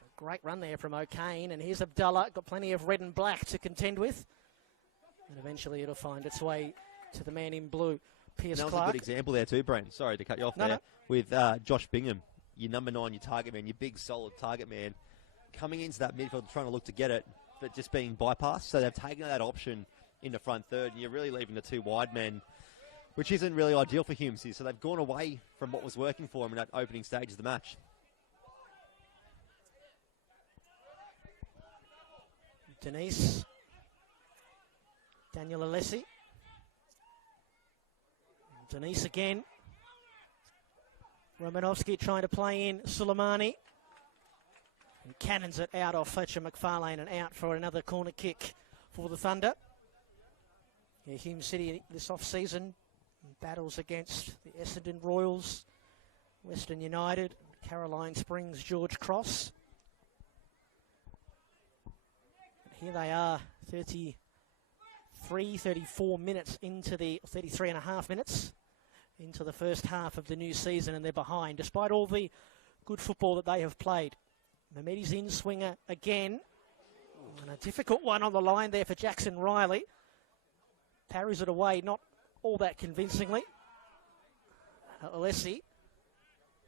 A great run there from O'Kane, and here's Abdullah, got plenty of red and black to contend with. And eventually it'll find its way to the man in blue, Pierce Clark. That was a good example there too, Brent. Sorry to cut you off there. With Josh Bingham, your number 9, your target man, your big, solid target man, coming into that midfield trying to look to get it, but just being bypassed. So they've taken that option in the front third, and you're really leaving the two wide men, which isn't really ideal for Hume City. So they've gone away from what was working for them in that opening stage of the match. Denise. Daniel Alessi. Denise again. Romanovsky trying to play in Suleimani. And cannons it out off Fletcher McFarlane and out for another corner kick for the Thunder. Yeah, Hume City this off-season battles against the Essendon Royals, Western United, Caroline Springs, George Cross. Here they are, 34 minutes into the 33 and a half minutes into the first half of the new season, and they're behind despite all the good football that they have played. Mehmedi's in swinger again, and a difficult one on the line there for Jackson Riley. Parries it away, not all that convincingly. Alessi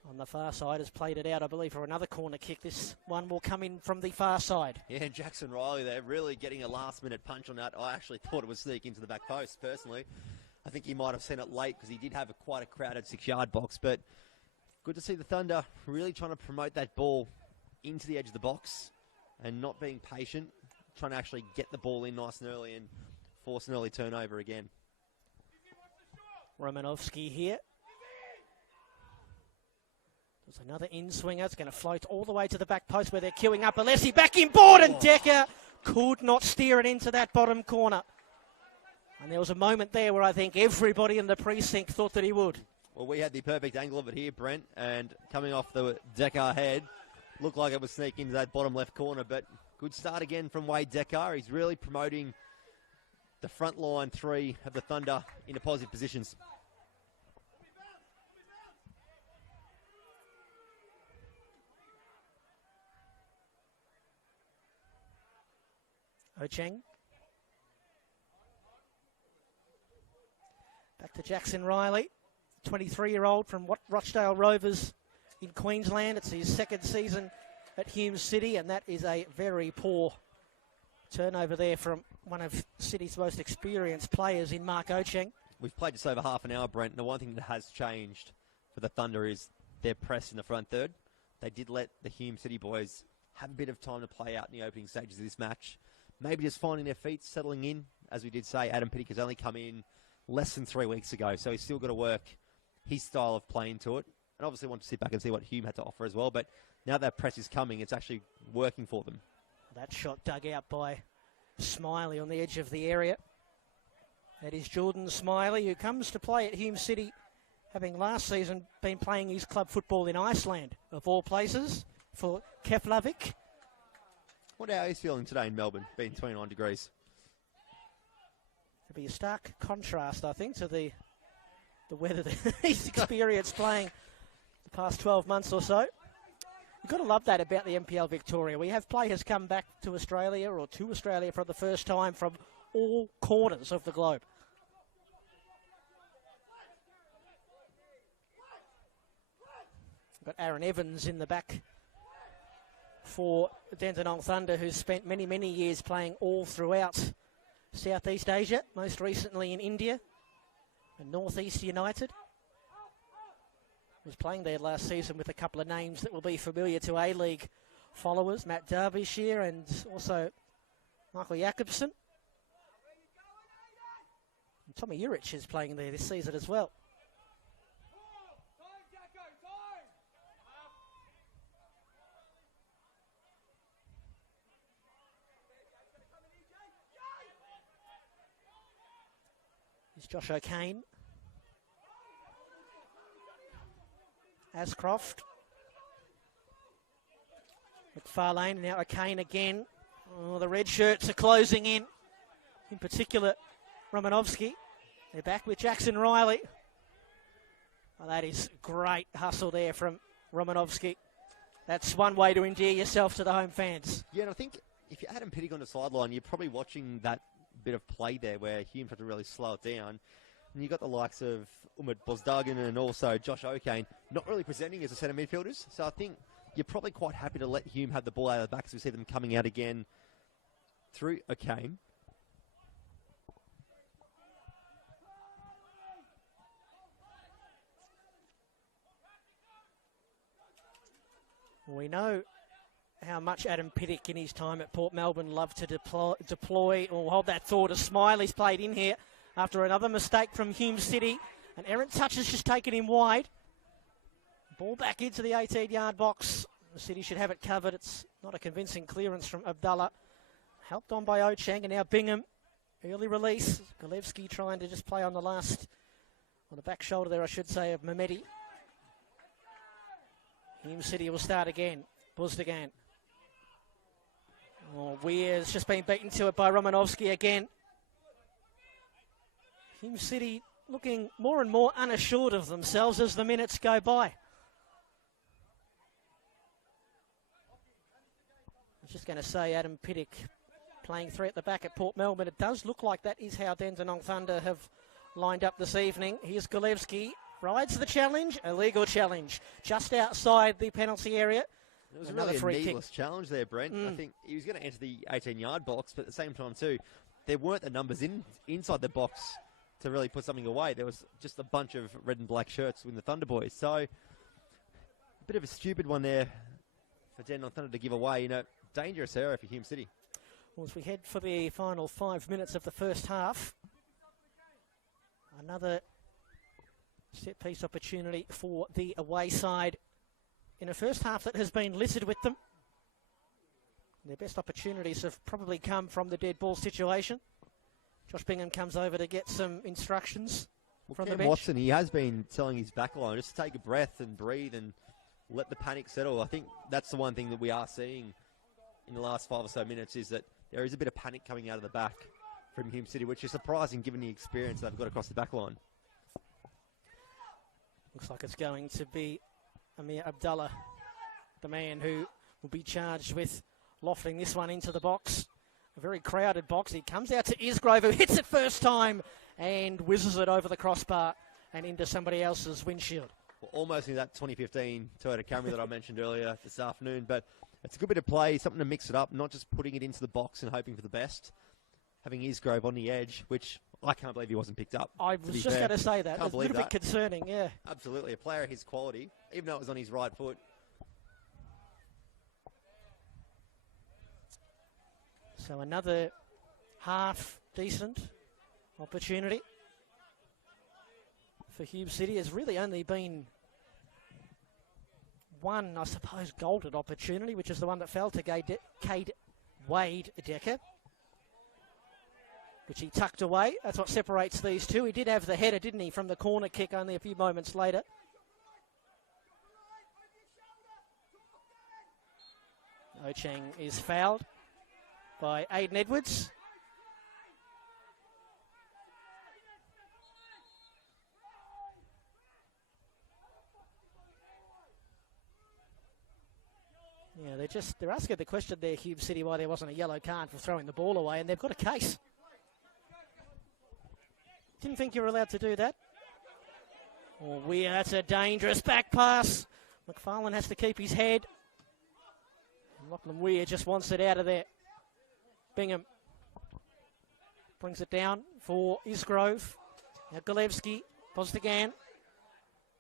on the far side has played it out, I believe, for another corner kick. This one will come in from the far side. Yeah, Jackson Riley there really getting a last-minute punch on that. I actually thought it would sneak into the back post, personally. I think he might have seen it late because he did have quite a crowded 6-yard box, but good to see the Thunder really trying to promote that ball into the edge of the box and not being patient, trying to actually get the ball in nice and early and force an early turnover again. Romanovsky here. There's another in-swinger. It's going to float all the way to the back post where they're queuing up. Alessi back in board, and Decker could not steer it into that bottom corner. And there was a moment there where I think everybody in the precinct thought that he would. Well, we had the perfect angle of it here, Brent, and coming off the Decker head, looked like it would sneak into that bottom left corner, but good start again from Wade Decker. He's really promoting the front line three of the Thunder into positive positions. Ocheng. Back to Jackson Riley, 23-year-old from Rochdale Rovers in Queensland. It's his second season at Hume City, and that is a very poor turnover there from one of City's most experienced players in Mark Ocheng. We've played just over half an hour, Brent, and the one thing that has changed for the Thunder is their press in the front third. They did let the Hume City boys have a bit of time to play out in the opening stages of this match. Maybe just finding their feet, settling in. As we did say, Adam Pittick has only come in less than 3 weeks ago, so he's still got to work his style of playing to it. And obviously want to sit back and see what Hume had to offer as well. But now that press is coming, it's actually working for them. That shot dug out by Smiley on the edge of the area. That is Jordan Smiley, who comes to play at Hume City, having last season been playing his club football in Iceland, of all places, for Keflavik. What are you feeling today in Melbourne, being 29 degrees? It'll be a stark contrast, I think, to the weather that he's experienced playing the past 12 months or so. You've got to love that about the NPL Victoria. We have players come back to Australia or to Australia for the first time from all corners of the globe. We've got Aaron Evans in the back for Dandenong Thunder, who's spent many, many years playing all throughout Southeast Asia, most recently in India and Northeast United. Was playing there last season with a couple of names that will be familiar to A-League followers, Matt Derbyshire and also Michael Jakobsen. And Tommy Urich is playing there this season as well. It's Josh O'Kane. Ascroft. McFarlane, now O'Kane again. Oh, the red shirts are closing in particular Romanovsky. They're back with Jackson Riley. Oh, that is great hustle there from Romanovsky. That's one way to endear yourself to the home fans. Yeah, and I think if you're Adam Pittick on the sideline, you're probably watching that bit of play there where Hume had to really slow it down. And you've got the likes of Umad Bozdagan and also Josh O'Kane not really presenting as a centre midfielders. So I think you're probably quite happy to let Hume have the ball out of the back as we see them coming out again through O'Kane. We know how much Adam Pittock in his time at Port Melbourne loved to deploy or hold that thought as Smiley's played in here after another mistake from Hume City. An errant touch has just taken him wide. Ball back into the 18-yard box. The City should have it covered. It's not a convincing clearance from Abdullah. Helped on by Ochang, and now Bingham. Early release. Golevsky trying to just play on the back shoulder there, I should say, of Mehmeti. Hume City will start again. Buzzed again. Oh, Weir's just been beaten to it by Romanovsky again. Hume City looking more and more unassured of themselves as the minutes go by. I was just going to say Adam Pittock playing 3 at the back at Port Melbourne. It does look like that is how Dandenong Thunder have lined up this evening. Here's Golevsky. Rides the challenge. Illegal challenge. Just outside the penalty area. It was really a needless challenge there, Brent. I think he was going to enter the 18-yard box, but at the same time too, there weren't the numbers inside the box to really put something away. There was just a bunch of red and black shirts with the Thunder boys. So, a bit of a stupid one there for Dandenong Thunder to give away. Dangerous error for Hume City. Well, as we head for the final 5 minutes of the first half, another set-piece opportunity for the away side in a first half that has been littered with them. Their best opportunities have probably come from the dead ball situation. Josh Bingham comes over to get some instructions from the bench. Watson, he has been telling his back line just to take a breath and breathe and let the panic settle. I think that's the one thing that we are seeing in the last 5 or so minutes is that there is a bit of panic coming out of the back from Hume City, which is surprising given the experience they've got across the back line. Looks like it's going to be Amir Abdullah, the man who will be charged with lofting this one into the box. A very crowded box. He comes out to Isgrove, who hits it first time and whizzes it over the crossbar and into somebody else's windshield. Well, almost in that 2015 Toyota Camry that I mentioned earlier this afternoon, but it's a good bit of play, something to mix it up, not just putting it into the box and hoping for the best. Having Isgrove on the edge, which I can't believe he wasn't picked up. I was just going to say that. It's a little bit concerning, yeah. Absolutely. A player of his quality, even though it was on his right foot. So another half-decent opportunity for Hume City. Has really only been one, I suppose, golden opportunity, which is the one that fell to Cade Wade Decker, which he tucked away. That's what separates these two. He did have the header, didn't he, from the corner kick only a few moments later. Ochang is fouled by Aiden Edwards. Yeah, they're asking the question there, Hume City, why there wasn't a yellow card for throwing the ball away, and they've got a case. Didn't think you were allowed to do that. Oh, Weir, that's a dangerous back pass. McFarlane has to keep his head. Lachlan Weir just wants it out of there. Bingham brings it down for Isgrove. Now Golevsky, Bosdagan.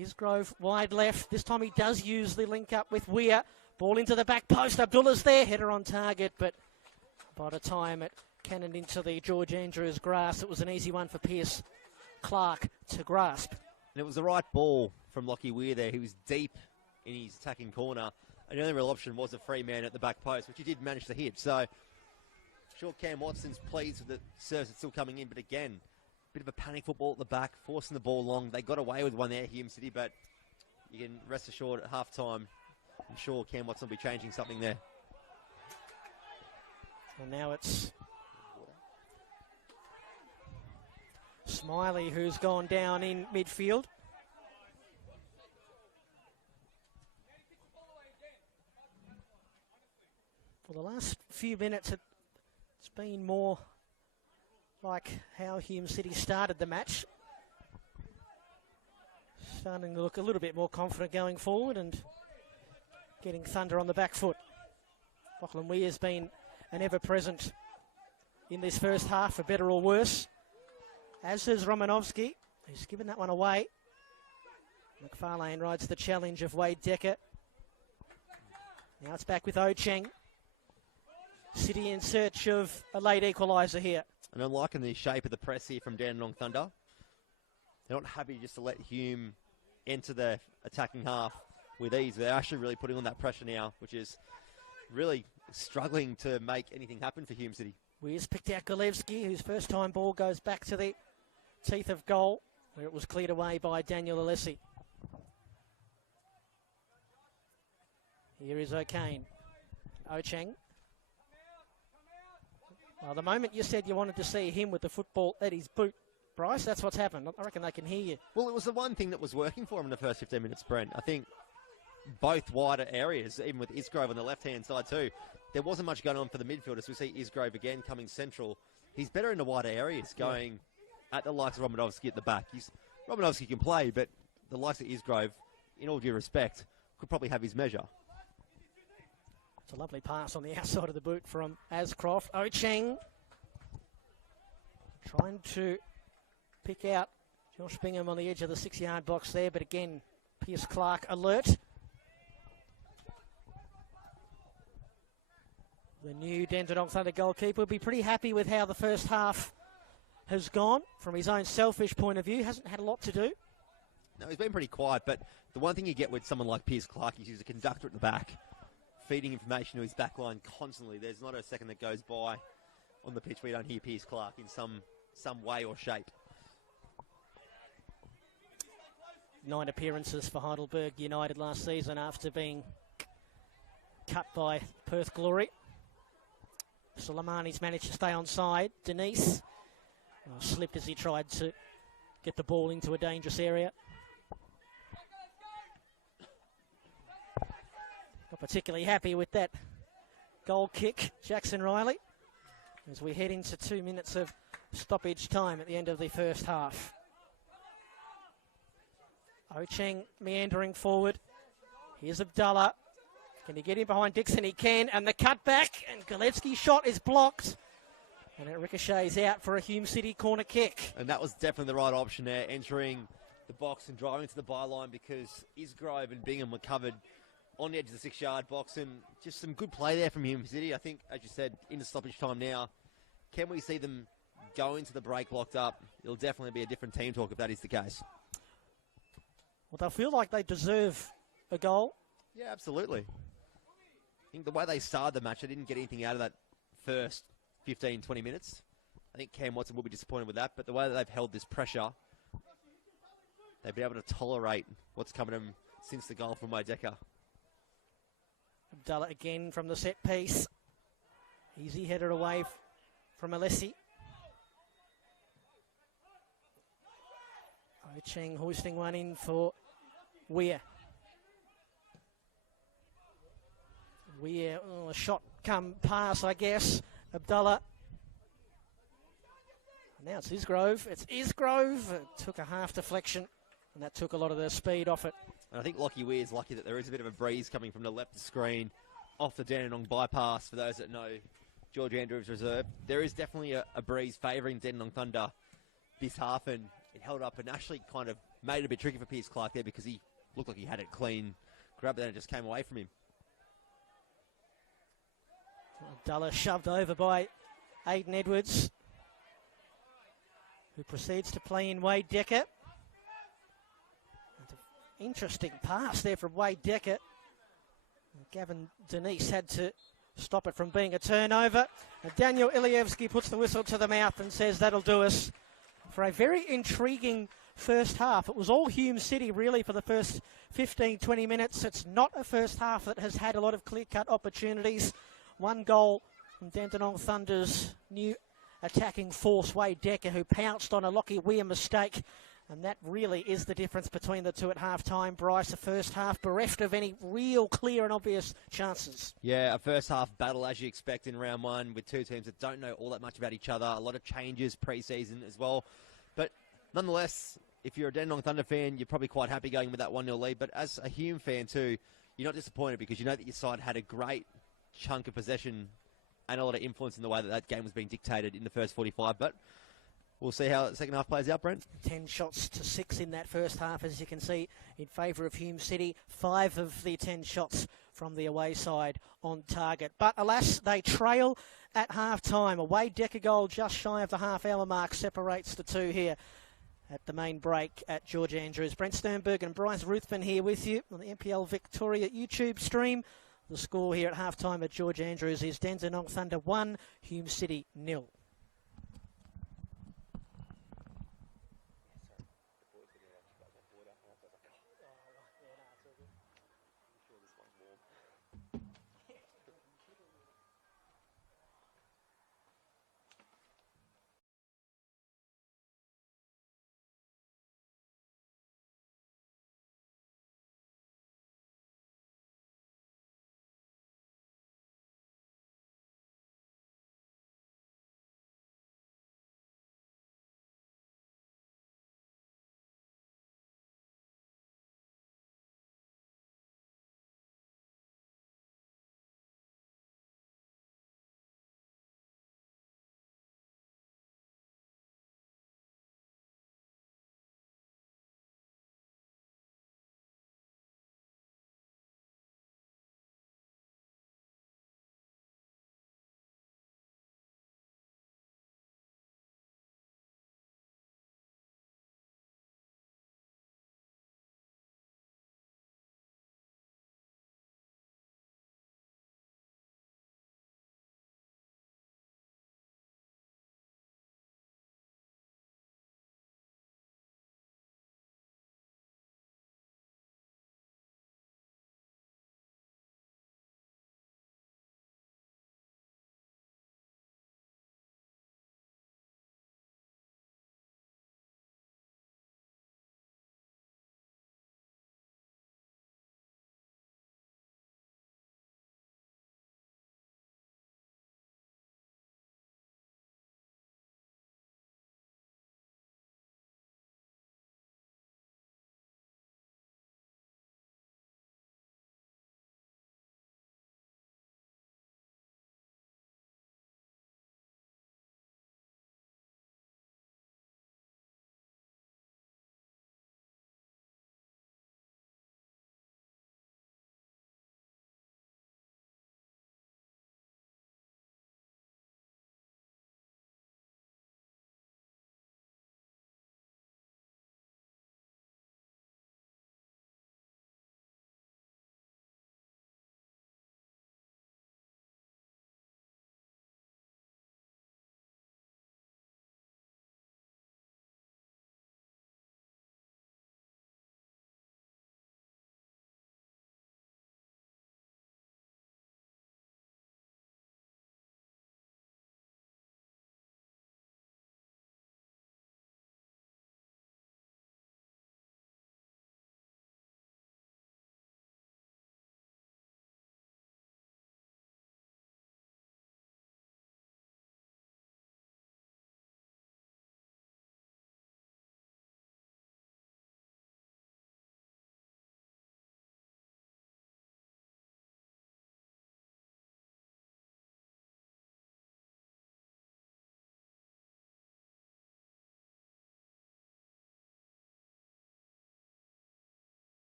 Isgrove wide left. This time he does use the link up with Weir. Ball into the back post. Abdullah's there. Header on target, but by the time it cannoned into the George Andrews grass, it was an easy one for Pierce Clark to grasp. And it was the right ball from Lockie Weir there. He was deep in his attacking corner. And the only real option was a free man at the back post, which he did manage to hit. So, sure, Cam Watson's pleased with the serves that's still coming in. But again, bit of a panic football at the back, forcing the ball long. They got away with one there, Hume City, but you can rest assured at half-time, I'm sure Cam Watson will be changing something there. Well, now it's Smiley who's gone down in midfield. For the last few minutes, it's been more like how Hume City started the match. Starting to look a little bit more confident going forward and getting Thunder on the back foot. Lachlan Weir has been an ever-present in this first half, for better or worse. As is Romanovsky, who's given that one away. McFarlane rides the challenge of Wade Decker. Now it's back with Ocheng. City in search of a late equaliser here. And I'm liking the shape of the press here from Dandenong Thunder. They're not happy just to let Hume enter the attacking half with ease. They're actually really putting on that pressure now, which is really struggling to make anything happen for Hume City. Weir's picked out Golevsky, whose first time ball goes back to the teeth of goal, where it was cleared away by Daniel Alessi. Here is O'Kane. Ocheng. Well, the moment you said you wanted to see him with the football at his boot, Bryce, that's what's happened. I reckon they can hear you. Well, it was the one thing that was working for him in the first 15 minutes, Brent. I think both wider areas, even with Isgrove on the left-hand side too, there wasn't much going on for the midfielders. We see Isgrove again coming central. He's better in the wider areas, going at the likes of Romanovsky at the back. Romanovsky can play, but the likes of Isgrove, in all due respect, could probably have his measure. It's a lovely pass on the outside of the boot from Ascroft. Ocheng trying to pick out Josh Bingham on the edge of the 6-yard box there, but again, Pierce Clark alert. The new Dandenong Thunder goalkeeper will be pretty happy with how the first half has gone from his own selfish point of view. Hasn't had a lot to do. No, he's been pretty quiet, but the one thing you get with someone like Pierce Clark is he's a conductor at the back, feeding information to his back line constantly. There's not a second that goes by on the pitch where you don't hear Pierce Clark in some way or shape. 9 appearances for Heidelberg United last season after being cut by Perth Glory. Soleimani's managed to stay on side. Denise slipped as he tried to get the ball into a dangerous area. Not particularly happy with that goal kick, Jackson Riley, as we head into 2 minutes of stoppage time at the end of the first half. Ocheng meandering forward. Here's Abdallah. Can he get in behind Dixon? He can. And the cutback. And Golevsky's shot is blocked. And it ricochets out for a Hume City corner kick. And that was definitely the right option there, entering the box and driving to the byline, because Isgrove and Bingham were covered on the edge of the 6-yard box. And just some good play there from Hume City. I think, as you said, into stoppage time now. Can we see them go into the break locked up? It'll definitely be a different team talk if that is the case. Well, they'll feel like they deserve a goal. Yeah, absolutely. I think the way they started the match, they didn't get anything out of that first 15, 20 minutes. I think Cam Watson will be disappointed with that, but the way that they've held this pressure, they've been able to tolerate what's come to them since the goal from Waideka. Abdallah again from the set piece. Easy header away from Alessi. Ocheng hoisting one in for Weir. Weir, a shot come pass, I guess. Abdallah. Now it's Isgrove. It's Isgrove. It took a half deflection, and that took a lot of the speed off it. And I think Lockie Weir is lucky that there is a bit of a breeze coming from the left of the screen off the Dandenong bypass. For those that know George Andrews Reserve, there is definitely a breeze favouring Dandenong Thunder this half, and it held up and actually kind of made it a bit tricky for Pierce Clark there, because he looked like he had it clean. Grabbed it and it just came away from him. Abdallah shoved over by Aidan Edwards, who proceeds to play in Wade Decker. Interesting pass there from Wade Decker. Gavin Denise had to stop it from being a turnover. And Daniel Ilievsky puts the whistle to the mouth and says that'll do us for a very intriguing first half. It was all Hume City really for the first 15, 20 minutes. It's not a first half that has had a lot of clear-cut opportunities. One goal from Dandenong Thunder's new attacking force, Wade Decker, who pounced on a Lockie Weir mistake. And that really is the difference between the two at half-time. Bryce, the first half bereft of any real clear and obvious chances. Yeah, a first half battle as you expect in round one, with two teams that don't know all that much about each other. A lot of changes pre-season as well. But nonetheless, if you're a Dandenong Thunder fan, you're probably quite happy going with that 1-0 lead. But as a Hume fan too, you're not disappointed, because you know that your side had a great chunk of possession and a lot of influence in the way that that game was being dictated in the first 45. But we'll see how the second half plays out, Brent. 10 shots to 6 in that first half, as you can see, in favour of Hume City. 5 of the 10 shots from from the away side on target. But alas, they trail at half-time. A Wade Decker goal just shy of the half-hour mark separates the two here at the main break at George Andrews. Brent Sternberg and Bryce Ruthven here with you on the NPL Victoria YouTube stream. The score here at half-time at George Andrews is Dandenong Thunder 1, Hume City 0.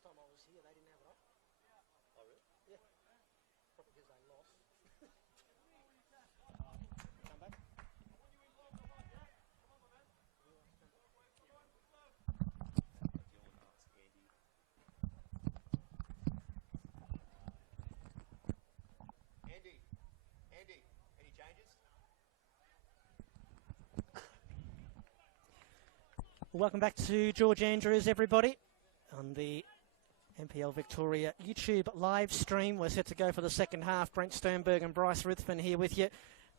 last time I was here, they didn't have it on. Oh, really? Yeah. Probably because they lost. Come back. Andy, any changes? Welcome back to George Andrews, everybody, on the NPL Victoria YouTube live stream. We're set to go for the second half. Brent Sternberg and Bryce Ruthven here with you.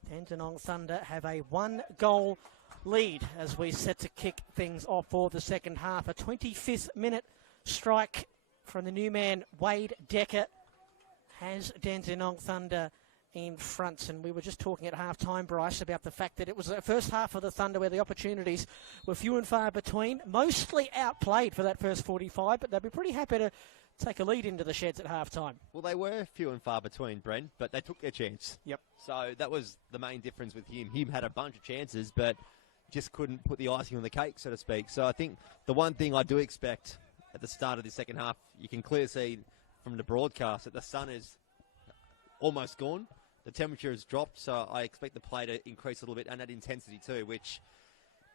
Dandenong Thunder have a 1-goal lead as we set to kick things off for the second half. A 25th minute strike from the new man, Wade Decker, has Dandenong Thunder in front. And we were just talking at half-time, Bryce, about the fact that it was the first half of the Thunder where the opportunities were few and far between, mostly outplayed for that first 45, but they'd be pretty happy to take a lead into the sheds at half-time. Well, they were few and far between, Brent, but they took their chance. Yep. So that was the main difference with Hume. Hume had a bunch of chances, but just couldn't put the icing on the cake, so to speak. So I think the one thing I do expect at the start of the second half, you can clearly see from the broadcast that the sun is almost gone. The temperature has dropped, so I expect the play to increase a little bit, and that intensity too, which,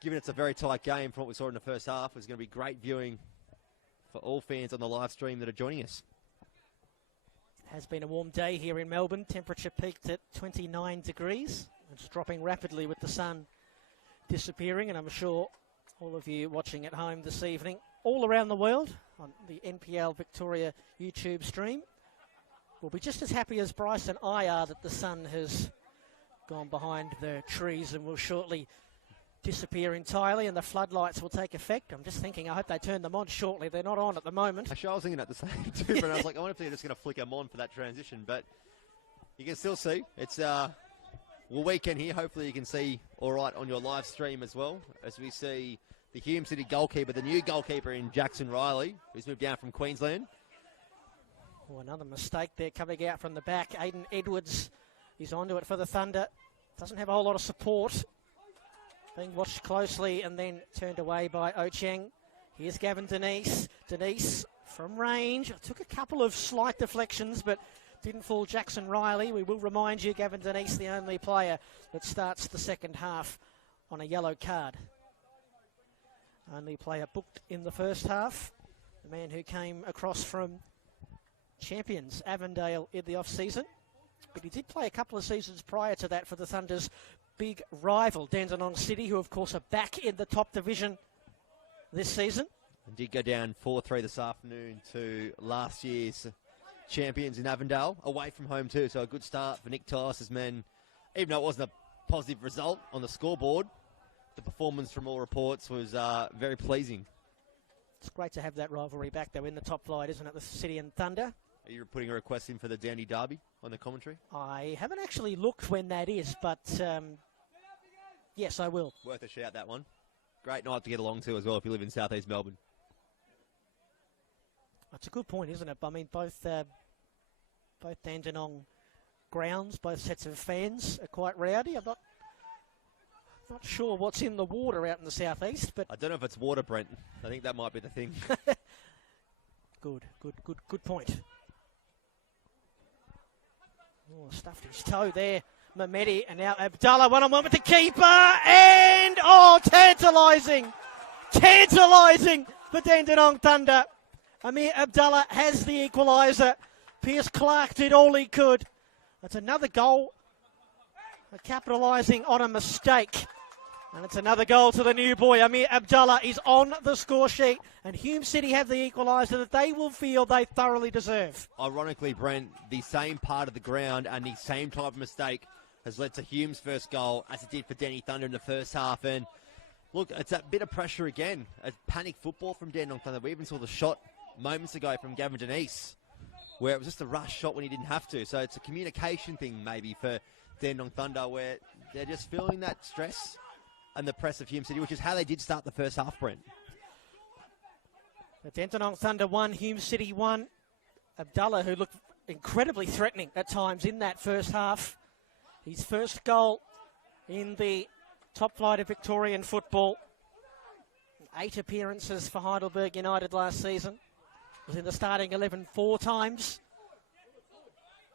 given it's a very tight game from what we saw in the first half, is going to be great viewing for all fans on the live stream that are joining us. Has been a warm day here in Melbourne. Temperature peaked at 29 degrees. It's dropping rapidly with the sun disappearing, and I'm sure all of you watching at home this evening, all around the world, on the NPL Victoria YouTube stream, will be just as happy as Bryce and I are that the sun has gone behind the trees and will shortly disappear entirely and the floodlights will take effect. I'm just thinking, I hope they turn them on shortly. They're not on at the moment. Actually, I was thinking at the same too, but I was like, I wonder if they're just going to flick them on for that transition. But you can still see. It's weekend here. Hopefully you can see all right on your live stream as well, as we see the Hume City goalkeeper, the new goalkeeper in Jackson Riley, who's moved down from Queensland. Oh, another mistake there coming out from the back. Aiden Edwards is onto it for the Thunder. Doesn't have a whole lot of support. Being watched closely and then turned away by Ocheng. Here's Gavin Denise. Denise from range. Took a couple of slight deflections, but didn't fool Jackson Riley. We will remind you, Gavin Denise, the only player that starts the second half on a yellow card. Only player booked in the first half. The man who came across from champions Avondale in the off-season, but he did play a couple of seasons prior to that for the Thunder's big rival, Dandenong City, who of course are back in the top division this season. And did go down 4-3 this afternoon to last year's champions in Avondale, away from home too, so a good start for Nick Tice's men. Even though it wasn't a positive result on the scoreboard, the performance from all reports was very pleasing. It's great to have that rivalry back though in the top flight, isn't it, the City and Thunder? Are you putting a request in for the Dandy Derby on the commentary? I haven't actually looked when that is, but yes, I will. Worth a shout, that one. Great night to get along to as well if you live in southeast Melbourne. That's a good point, isn't it? I mean, both Dandenong grounds, both sets of fans are quite rowdy. I'm not sure what's in the water out in the southeast, but I don't know if it's water, Brent. I think that might be the thing. Good point. Oh, stuffed his toe there, Mehmedi, and now Abdullah one-on-one with the keeper, and tantalising for Dandenong Thunder. Amir Abdullah has the equaliser. Pierce Clark did all he could. That's another goal, capitalising on a mistake. And it's another goal to the new boy. Amir Abdullah is on the score sheet, and Hume City have the equaliser that they will feel they thoroughly deserve. Ironically, Brent, the same part of the ground and the same type of mistake has led to Hume's first goal as it did for Denny Thunder in the first half. And look, it's a bit of pressure again. A panic football from Dandenong Thunder. We even saw the shot moments ago from Gavin Denise, where it was just a rush shot when he didn't have to. So it's a communication thing maybe for Dandenong Thunder, where they're just feeling that stress and the press of Hume City, which is how they did start the first half, Brent. The Dandenong Thunder 1, Hume City 1. Abdullah, who looked incredibly threatening at times in that first half. His first goal in the top flight of Victorian football. 8 appearances for Heidelberg United last season. Was in the starting 11 4 times.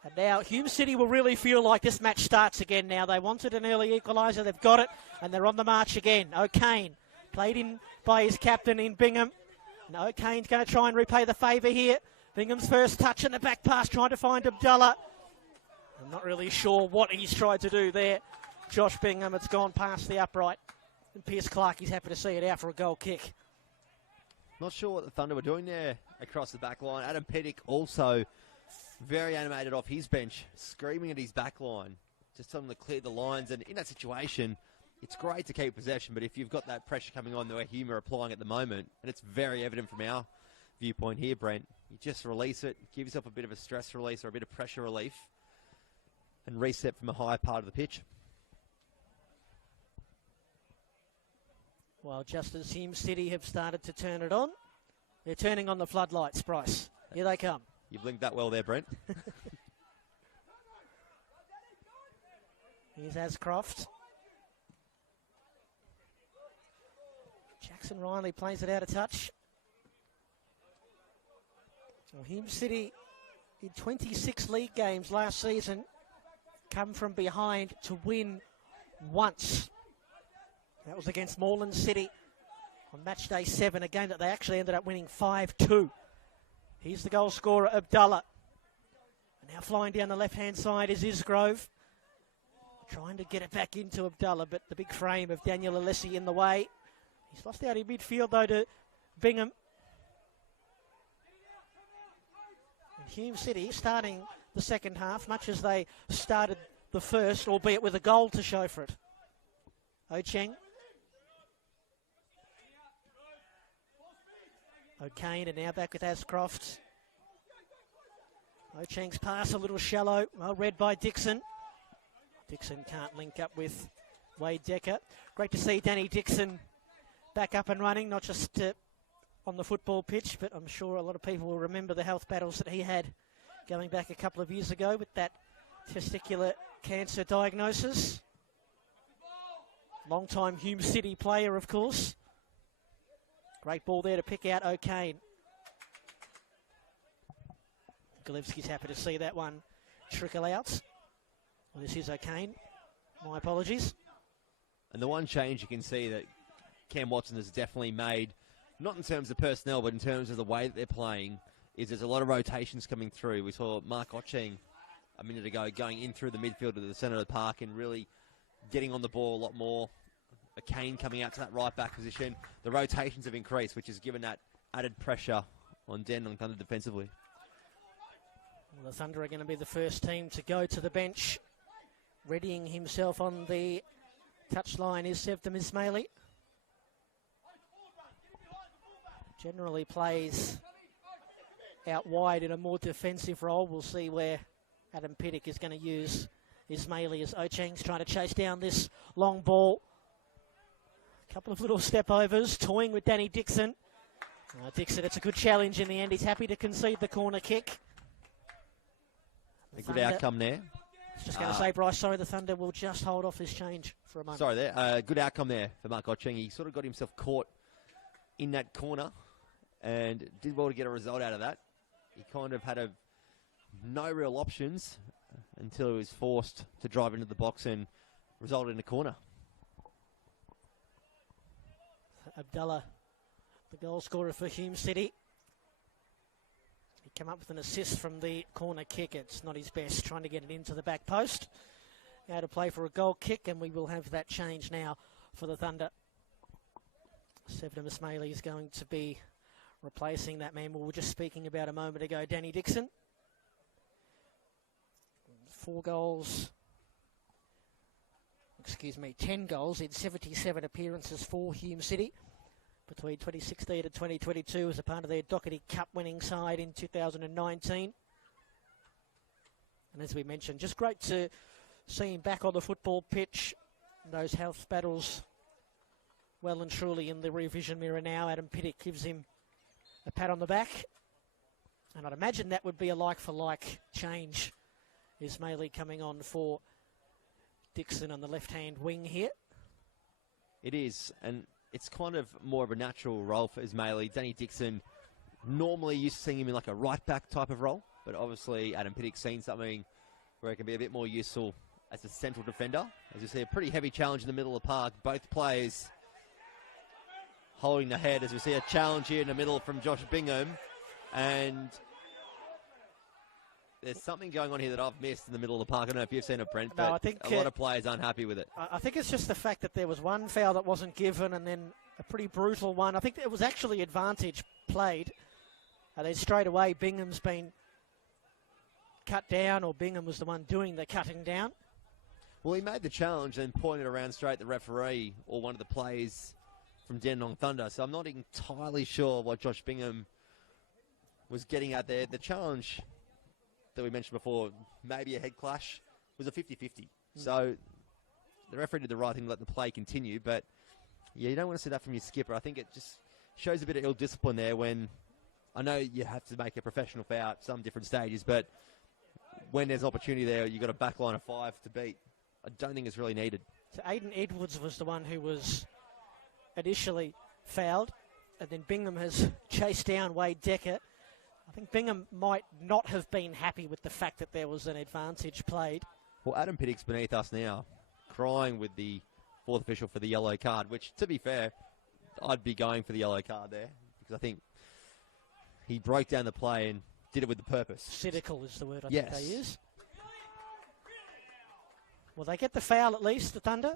And now Hume City will really feel like this match starts again now. They wanted an early equaliser. They've got it. And they're on the march again. O'Kane played in by his captain in Bingham. And O'Kane's going to try and repay the favour here. Bingham's first touch in the back pass, trying to find Abdullah. I'm not really sure what he's tried to do there. Josh Bingham, it's gone past the upright. And Pierce Clark, he's happy to see it out for a goal kick. Not sure what the Thunder were doing there across the back line. Adam Pettick also very animated off his bench, screaming at his back line, just telling them to clear the lines. And in that situation, it's great to keep possession, but if you've got that pressure coming on the way Hume are applying at the moment, and it's very evident from our viewpoint here, Brent, you just release it, give yourself a bit of a stress release or a bit of pressure relief, and reset from a higher part of the pitch. Well, just as Hume City have started to turn it on, they're turning on the floodlights, Bryce. Here they come. You blinked that well there, Brent. Here's Ascroft. Jackson Riley plays it out of touch. Well, Hume City, in 26 league games last season, come from behind to win once. That was against Moreland City on match day 7, a game that they actually ended up winning 5-2. Here's the goal scorer, Abdullah. And now flying down the left-hand side is Isgrove. Trying to get it back into Abdullah, but the big frame of Daniel Alessi in the way. He's lost out in midfield, though, to Bingham. And Hume City starting the second half, much as they started the first, albeit with a goal to show for it. Ocheng. O'Kane and now back with Ascroft. Ocheng's pass a little shallow, well read by Dixon. Dixon can't link up with Wade Decker. Great to see Danny Dixon back up and running, not just on the football pitch, but I'm sure a lot of people will remember the health battles that he had going back a couple of years ago with that testicular cancer diagnosis. Long-time Hume City player, of course. Great ball there to pick out O'Kane. Galevsky's happy to see that one trickle out. Well, this is O'Kane. My apologies. And the one change you can see that Cam Watson has definitely made, not in terms of personnel, but in terms of the way that they're playing, is there's a lot of rotations coming through. We saw Mark Ocheng a minute ago going in through the midfield to the centre of the park and really getting on the ball a lot more. O'Kane coming out to that right back position. The rotations have increased, which has given that added pressure on Dandenong Thunder defensively. Well, the Thunder are going to be the first team to go to the bench. Readying himself on the touchline is Sevdam Ismaili. Generally plays out wide in a more defensive role. We'll see where Adam Pittick is going to use Ismaili as Ocheng's trying to chase down this long ball. A couple of little step overs, toying with Danny Dixon. Dixon, it's a good challenge in the end. He's happy to concede the corner kick. A good outcome there. I was just going to say, Bryce, sorry, the Thunder will just hold off this change for a moment. Sorry there. Good outcome there for Mark Ocheng. He sort of got himself caught in that corner and did well to get a result out of that. He kind of had no real options until he was forced to drive into the box and resulted in a corner. Abdullah, the goal scorer for Hume City. He came up with an assist from the corner kick. It's not his best, trying to get it into the back post. Now to play for a goal kick, and we will have that change now for the Thunder. Sevdam Ismaili is going to be replacing that man we were just speaking about a moment ago, Danny Dixon. 10 goals in 77 appearances for Hume City between 2016 and 2022 as a part of their Doherty Cup winning side in 2019. And as we mentioned, just great to see him back on the football pitch. Those health battles well and truly in the rear vision mirror now. Adam Pittick gives him a pat on the back. And I'd imagine that would be a like-for-like change. Ismaili coming on for Dixon on the left-hand wing here. It is, and it's kind of more of a natural role for Ismaili. Danny Dixon normally used to seeing him in like a right back type of role, but obviously Adam Pittick's seen something where he can be a bit more useful as a central defender. As you see, a pretty heavy challenge in the middle of the park. Both players holding the head as we see a challenge here in the middle from Josh Bingham. And there's something going on here that I've missed in the middle of the park. I don't know if you've seen it, Brent, but I think, a lot of players aren't happy with it. I think it's just the fact that there was one foul that wasn't given and then a pretty brutal one. I think it was actually advantage played. And then straight away Bingham's been cut down, or Bingham was the one doing the cutting down. Well, he made the challenge and pointed around straight at the referee or one of the players from Dandenong Thunder. So I'm not entirely sure what Josh Bingham was getting at there. The challenge that we mentioned before, maybe a head clash, was a 50-50. So the referee did the right thing to let the play continue. But, yeah, you don't want to see that from your skipper. I think it just shows a bit of ill discipline there when I know you have to make a professional foul at some different stages, but when there's opportunity there, you've got a back line of 5 to beat. I don't think it's really needed. So Aiden Edwards was the one who was initially fouled, and then Bingham has chased down Wade Decker. I think Bingham might not have been happy with the fact that there was an advantage played. Well, Adam Pittick's beneath us now, crying with the fourth official for the yellow card, which, to be fair, I'd be going for the yellow card there, because I think he broke down the play and did it with the purpose. Cynical is the word I yes. think they use. Well, they get the foul at least, the Thunder.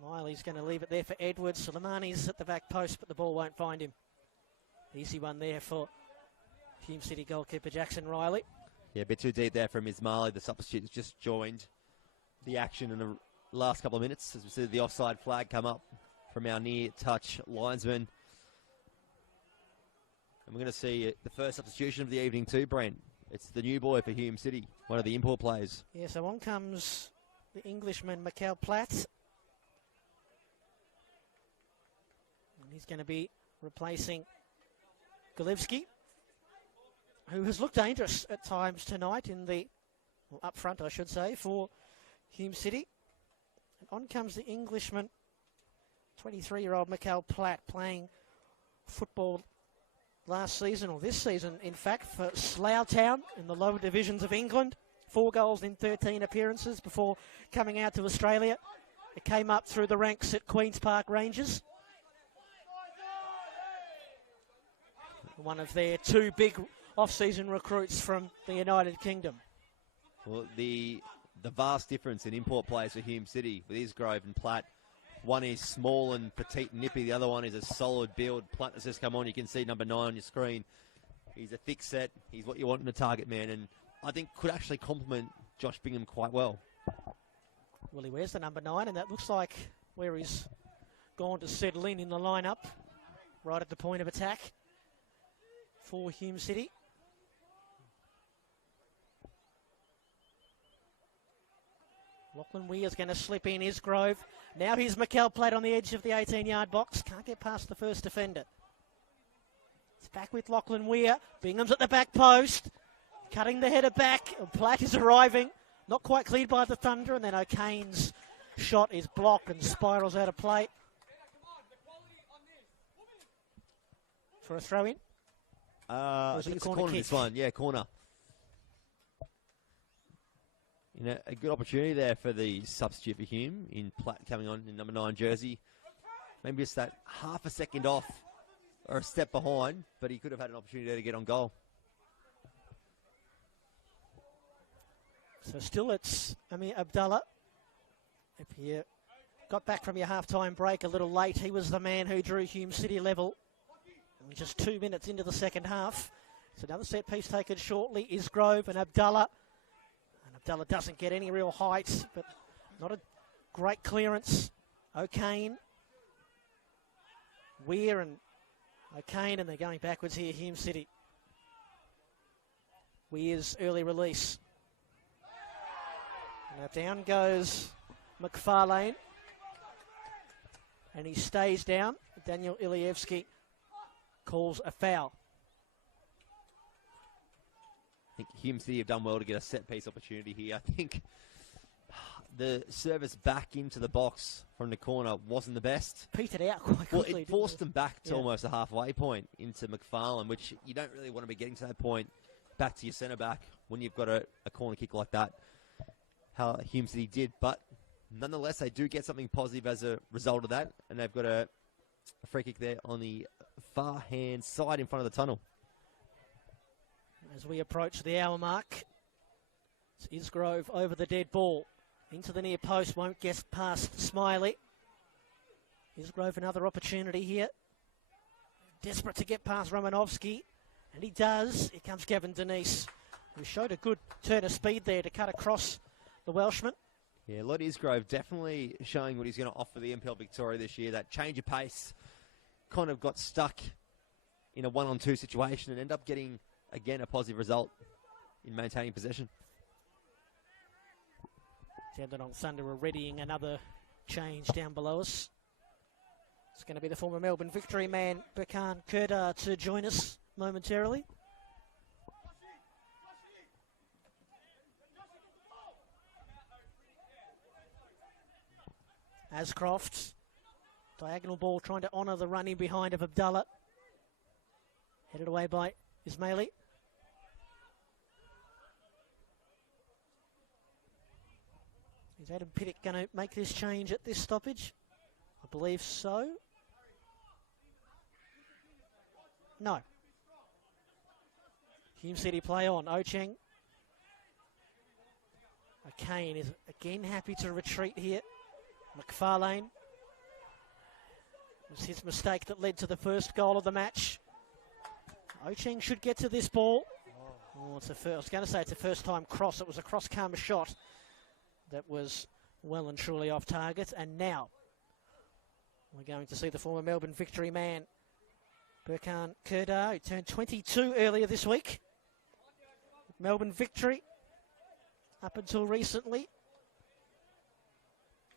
Smiley's going to leave it there for Edwards. Soleimani's at the back post, but the ball won't find him. Easy one there for Hume City goalkeeper Jackson Riley. Yeah, a bit too deep there from Ismaili. The substitute has just joined the action in the last couple of minutes, as we see the offside flag come up from our near-touch linesman. And we're going to see the first substitution of the evening too, Brent. It's the new boy for Hume City, one of the import players. Yeah, so on comes the Englishman, Mikhail Platt. And he's going to be replacing Golevsky, who has looked dangerous at times tonight in the, well, up front, I should say, for Hume City. And on comes the Englishman, 23-year-old Mikhail Platt, playing football last season, or this season, in fact, for Slough Town in the lower divisions of England. 4 goals in 13 appearances before coming out to Australia. It came up through the ranks at Queen's Park Rangers. One of their 2 big off-season recruits from the United Kingdom. Well, the vast difference in import players for Hume City with Isgrove and Platt. One is small and petite and nippy. The other one is a solid build. Platt has just come on. You can see number 9 on your screen. He's a thick set. He's what you want in a target man, and I think could actually complement Josh Bingham quite well. Well, he wears the number 9, and that looks like where he's gone to settle in the lineup, right at the point of attack for Hume City. Lachlan Weir's going to slip in. Isgrove. Now here's Mikhail Platt on the edge of the 18-yard box. Can't get past the first defender. It's back with Lachlan Weir. Bingham's at the back post. Cutting the header back. Platt is arriving. Not quite cleared by the Thunder. And then O'Kane's shot is blocked and spirals out of play. For a throw-in? I think it's a corner this one. Yeah, corner. You know, a good opportunity there for the substitute for Hume in Platt coming on in number 9 jersey. Maybe just that half a second off or a step behind, but he could have had an opportunity there to get on goal. So still it's Amir Abdallah. If you got back from your half-time break a little late, he was the man who drew Hume City level. And just 2 minutes into the second half. So another set piece taken shortly. Isgrove and Abdallah. Abdallah doesn't get any real height, but not a great clearance. O'Kane, Weir and O'Kane, and they're going backwards here, Hume City. Weir's early release. Now down goes McFarlane, and he stays down. Daniel Ilievsky calls a foul. I think Hume City have done well to get a set-piece opportunity here. I think the service back into the box from the corner wasn't the best. Petered out quite quickly. Well, it forced them back to almost a halfway point into McFarlane, which you don't really want to be getting to that point back to your centre back when you've got a corner kick like that. How Hume City did, but nonetheless, they do get something positive as a result of that, and they've got a free kick there on the far hand side in front of the tunnel. As we approach the hour mark, it's Isgrove over the dead ball. Into the near post, won't get past Smiley. Isgrove another opportunity here. Desperate to get past Romanovsky, and he does. Here comes Gavin Denise, who showed a good turn of speed there to cut across the Welshman. Yeah, Lod Isgrove definitely showing what he's going to offer the NPL Victoria this year. That change of pace, kind of got stuck in a 1-on-2 situation and end up getting, again, a positive result in maintaining possession. Dandenong Thunder are readying another change down below us. It's going to be the former Melbourne Victory man, Berkan Kurdar, to join us momentarily. Ascroft, diagonal ball trying to honour the run in behind of Abdullah. Headed away by Ismaili. Is Adam Pittock going to make this change at this stoppage? I believe so. No. Hume City play on. Ocheng. Kane is again happy to retreat here. McFarlane. It was his mistake that led to the first goal of the match. Ocheng should get to this ball. Oh, it's I was going to say it's a first-time cross. It was a cross-come shot that was well and truly off target. And now we're going to see the former Melbourne Victory man, Berkan Kurdar, who turned 22 earlier this week. Melbourne Victory up until recently.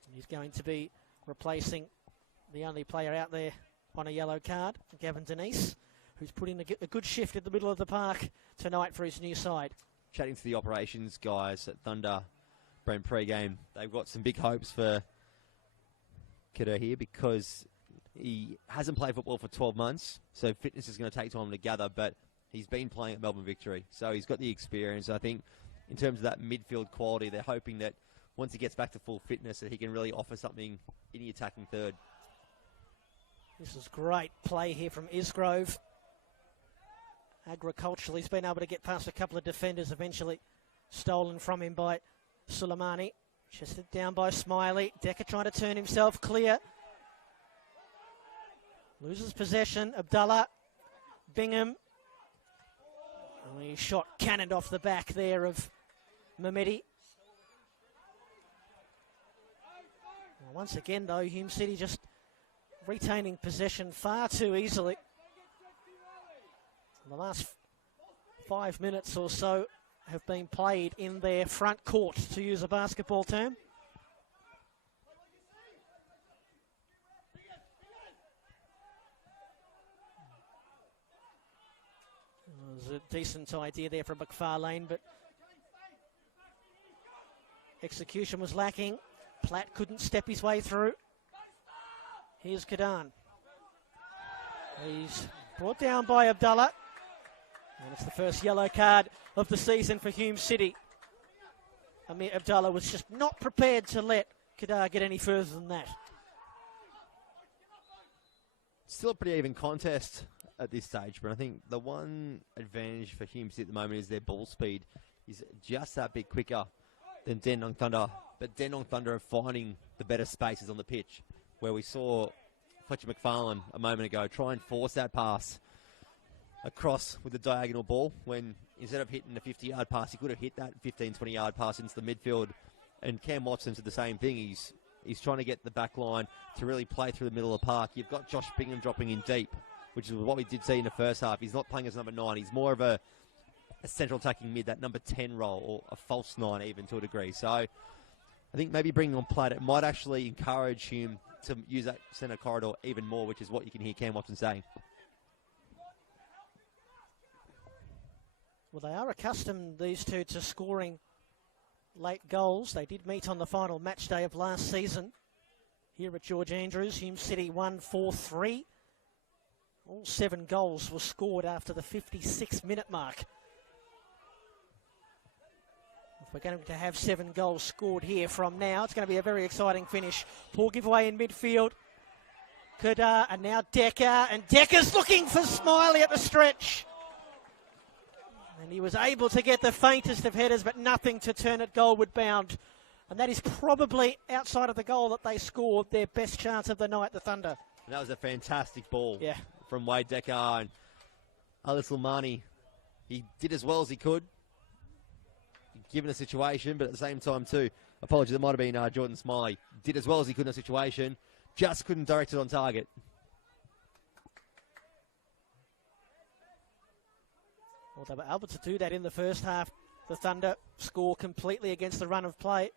And he's going to be replacing the only player out there on a yellow card, Gavin Denise, who's put in a good shift in the middle of the park tonight for his new side. Chatting to the operations guys at Thunder, Brent Pregame, they've got some big hopes for Kidder here because he hasn't played football for 12 months, so fitness is going to take time to gather, but he's been playing at Melbourne Victory, so he's got the experience. I think in terms of that midfield quality, they're hoping that once he gets back to full fitness that he can really offer something in the attacking third. This is great play here from Isgrove. Agricultural, he's been able to get past a couple of defenders, eventually stolen from him by Suleimani. Chested down by Smiley. Decker trying to turn himself clear. Loses possession. Abdullah. Bingham. And he shot cannoned off the back there of Mehmedi. Well, once again, though, Hume City just retaining possession far too easily. The last 5 minutes or so have been played in their front court, to use a basketball term. It was a decent idea there from McFarlane, but execution was lacking. Platt couldn't step his way through. Here's Kadan. He's brought down by Abdullah. And it's the first yellow card of the season for Hume City. Amir Abdullah was just not prepared to let Kadar get any further than that. Still a pretty even contest at this stage, but I think the one advantage for Hume City at the moment is their ball speed is just that bit quicker than Dandenong Thunder. But Dandenong Thunder are finding the better spaces on the pitch, where we saw Fletcher McFarlane a moment ago try and force that pass across with the diagonal ball, when instead of hitting the 50-yard pass, he could have hit that 15, 20-yard pass into the midfield. And Cam Watson did the same thing. He's trying to get the back line to really play through the middle of the park. You've got Josh Bingham dropping in deep, which is what we did see in the first half. He's not playing as number 9. He's more of a central attacking mid, that number 10 role, or a false 9 even to a degree. So I think maybe bringing on Platt, it might actually encourage him to use that centre corridor even more, which is what you can hear Cam Watson saying. Well, they are accustomed, these two, to scoring late goals. They did meet on the final match day of last season here at George Andrews. Hume City won 4-3. All 7 goals were scored after the 56-minute mark. If we're going to have 7 goals scored here from now, it's going to be a very exciting finish. Poor giveaway in midfield. Kedar, and now Decker, and Decker's looking for Smiley at the stretch. And he was able to get the faintest of headers, but nothing to turn it goalward bound. And that is probably, outside of the goal that they scored, their best chance of the night, the Thunder. And that was a fantastic ball Yeah. from Wade Decker. And Ali Slimani, he did as well as he could, given the situation, but at the same time too, apologies, it might have been Jordan Smiley, did as well as he could in the situation, just couldn't direct it on target. Well, they were able to do that in the first half. The Thunder score completely against the run of play.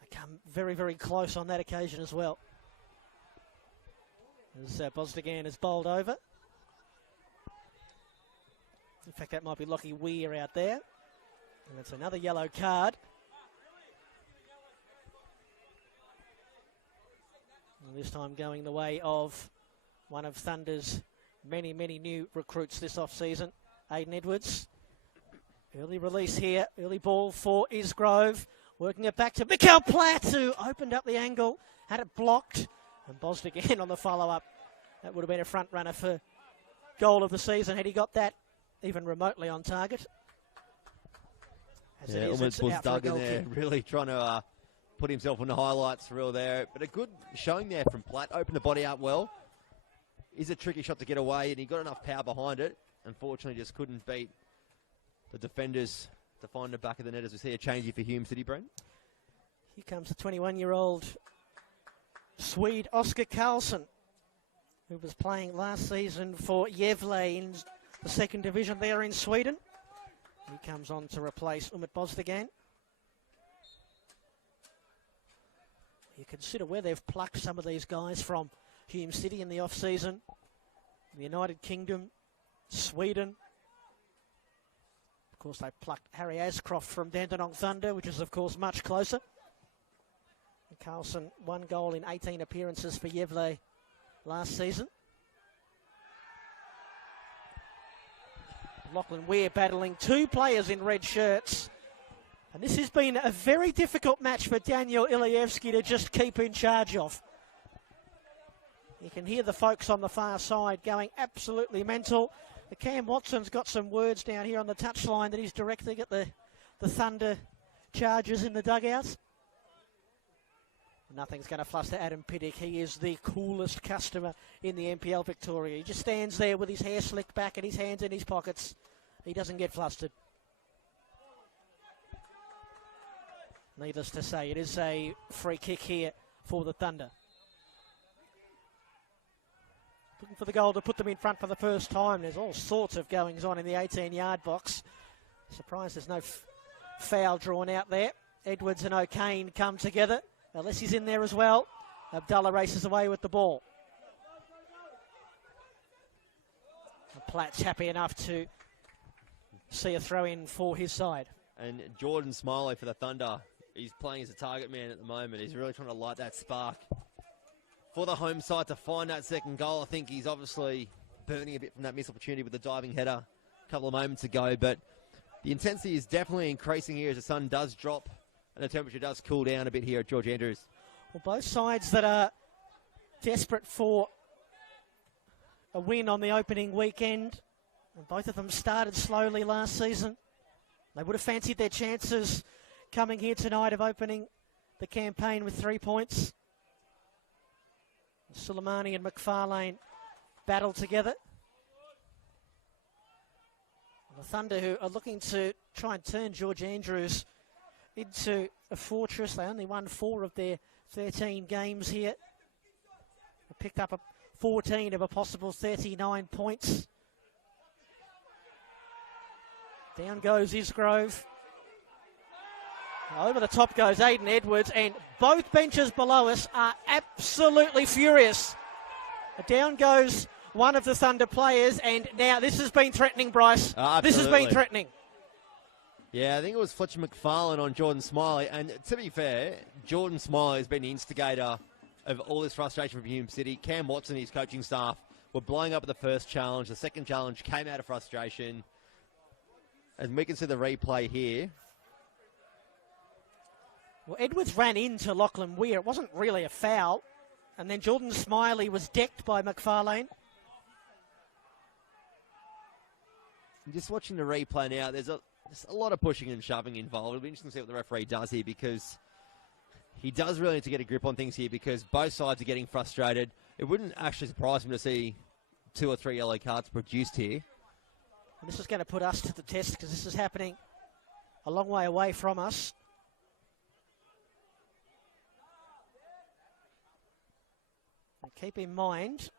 They come very, very close on that occasion as well. As Bosdigan is bowled over. In fact, that might be Lockie Weir out there. And that's another yellow card. And this time going the way of one of Thunder's many, many new recruits this off-season, Aiden Edwards. Early release here, early ball for Isgrove. Working it back to Mikael Platt, who opened up the angle, had it blocked. And Bosdigan on the follow-up. That would have been a front runner for goal of the season had he got that even remotely on target. Yeah, almost was dug in there, really trying to put himself on the highlights reel there. But a good showing there from Platt. Opened the body up well. Is a tricky shot to get away, and he got enough power behind it. Unfortunately, just couldn't beat the defenders to find the back of the net. As we see a change for Hume City, Brent. Here comes the 21-year-old Swede Oscar Carlson, who was playing last season for Gävle in the second division there in Sweden. He comes on to replace Umut Bosdigan. You consider where they've plucked some of these guys from. Hume City in the off-season, the United Kingdom, Sweden. Of course, they plucked Harry Ascroft from Dandenong Thunder, which is, of course, much closer. And Carlson, 1 goal in 18 appearances for Gävle last season. Lachlan Weir battling 2 players in red shirts. And this has been a very difficult match for Daniel Ilievski to just keep in charge of. You can hear the folks on the far side going absolutely mental. The Cam Watson's got some words down here on the touchline that he's directing at the Thunder chargers in the dugouts. Nothing's going to fluster Adam Piddick. He is the coolest customer in the NPL Victoria. He just stands there with his hair slicked back and his hands in his pockets. He doesn't get flustered. Needless to say, it is a free kick here for the Thunder. Looking for the goal to put them in front for the first time. There's all sorts of goings on in the 18-yard box. Surprised there's no foul drawn out there. Edwards and O'Kane come together. Alessi's in there as well. Abdullah races away with the ball. And Platt's happy enough to see a throw in for his side. And Jordan Smiley for the Thunder. He's playing as a target man at the moment. He's really trying to light that spark for the home side to find that second goal. I think he's obviously burning a bit from that missed opportunity with the diving header a couple of moments ago. But the intensity is definitely increasing here as the sun does drop and the temperature does cool down a bit here at George Andrews. Well, both sides that are desperate for a win on the opening weekend. And both of them started slowly last season. They would have fancied their chances coming here tonight of opening the campaign with 3 points. Suleimani and McFarlane battle together. The Thunder, who are looking to try and turn George Andrews into a fortress. They only won 4 of their 13 games here. They picked up 14 of a possible 39 points. Down goes Isgrove. Over the top goes Aiden Edwards, and both benches below us are absolutely furious. Down goes one of the Thunder players, and now this has been threatening, Bryce. Oh, this has been threatening. Yeah, I think it was Fletcher McFarlane on Jordan Smiley. And to be fair, Jordan Smiley has been the instigator of all this frustration from Hume City. Cam Watson and his coaching staff were blowing up at the first challenge. The second challenge came out of frustration. And we can see the replay here. Well, Edwards ran into Lachlan Weir. It wasn't really a foul. And then Jordan Smiley was decked by McFarlane. Just watching the replay now, there's a lot of pushing and shoving involved. It'll be interesting to see what the referee does here, because he does really need to get a grip on things here, because both sides are getting frustrated. It wouldn't actually surprise me to see 2 or 3 yellow cards produced here. And this is going to put us to the test, because this is happening a long way away from us. And keep in mind,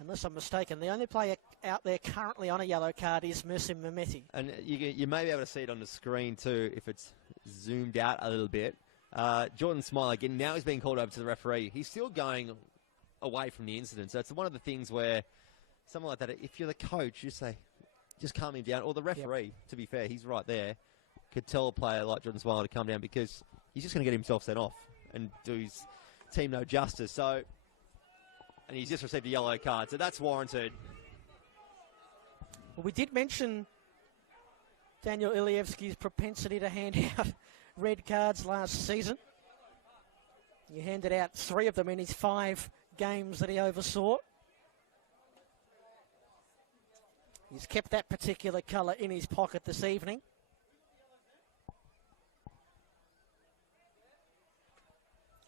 unless I'm mistaken, the only player out there currently on a yellow card is Mersim Mehmeti. And you may be able to see it on the screen too if it's zoomed out a little bit. Jordan Smiley, again, now he's being called over to the referee. He's still going away from the incident. So it's one of the things where someone like that, if you're the coach, you say, just calm him down. Or the referee, to be fair, he's right there, could tell a player like Jordan Smiley to calm down, because he's just going to get himself sent off and do his team no justice. So, and he's just received a yellow card. So that's warranted. Well, we did mention Daniel Ilievsky's propensity to hand out red cards last season. He handed out 3 of them in his 5 games that he oversaw. He's kept that particular colour in his pocket this evening.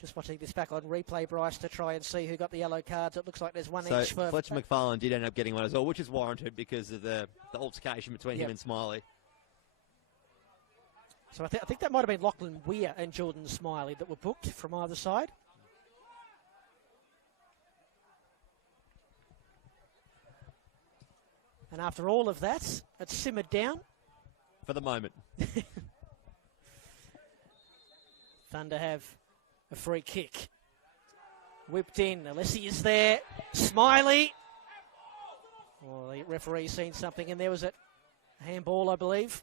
Just watching this back on replay, Bryce, to try and see who got the yellow cards. It looks like there's one each for... Fletcher McFarlane did end up getting one as well, which is warranted because of the altercation between him and Smiley. So I think that might have been Lachlan Weir and Jordan Smiley that were booked from either side. And after all of that, it's simmered down. For the moment. Thunder have a free kick. Whipped in. Alessi is there. Smiley. Well, the referee's seen something, and there was a handball, I believe.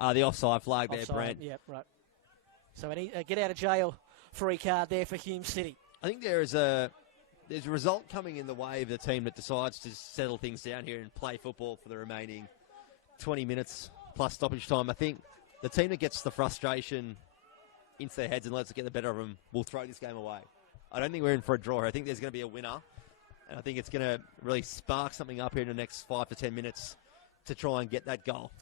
The offside flag Offside, there, Brent. Yeah, right. So a get out of jail free card there for Hume City. I think there's a result coming in the way of the team that decides to settle things down here and play football for the remaining 20 minutes plus stoppage time. I think the team that gets the frustration into their heads and lets it get the better of them will throw this game away. I don't think we're in for a draw. I think there's going to be a winner, and I think it's going to really spark something up here in the next 5 to 10 minutes to try and get that goal.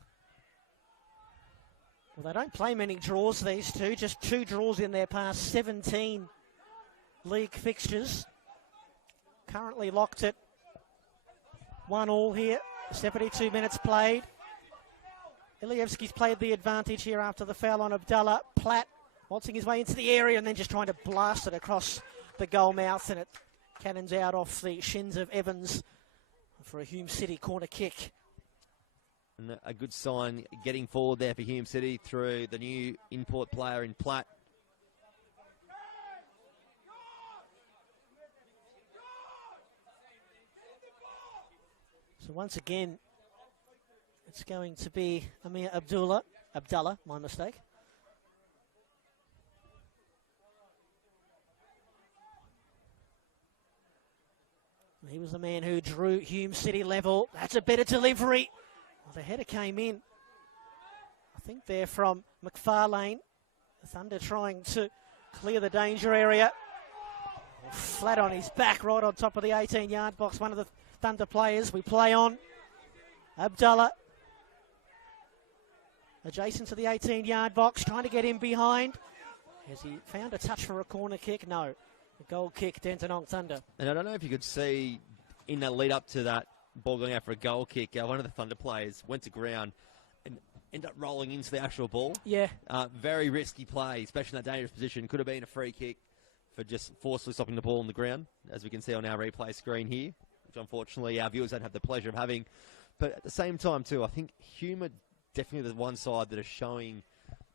Well, they don't play many draws, these two. Just 2 draws in their past 17 league fixtures. Currently locked at 1-1 here. 72 minutes played. Ilievsky's played the advantage here after the foul on Abdallah. Platt waltzing his way into the area and then just trying to blast it across the goal mouth, and it cannons out off the shins of Evans for a Hume City corner kick. And a good sign getting forward there for Hume City through the new import player in Platt. So once again, it's going to be Amir Abdallah, my mistake. He was the man who drew Hume City level. That's a better delivery. Well, the header came in, I think they're from McFarlane. The Thunder trying to clear the danger area. Flat on his back, right on top of the 18-yard box. One of the Thunder players. We play on. Abdallah. Adjacent to the 18-yard box, trying to get him behind. Has he found a touch for a corner kick? No. The goal kick, Dandenong Thunder. And I don't know if you could see in that lead up to that ball going out for a goal kick, one of the Thunder players went to ground and ended up rolling into the actual ball. Yeah. Very risky play, especially in that dangerous position. Could have been a free kick for just forcefully stopping the ball on the ground, as we can see on our replay screen here, which unfortunately our viewers don't have the pleasure of having. But at the same time, too, I think Hume are definitely the one side that are showing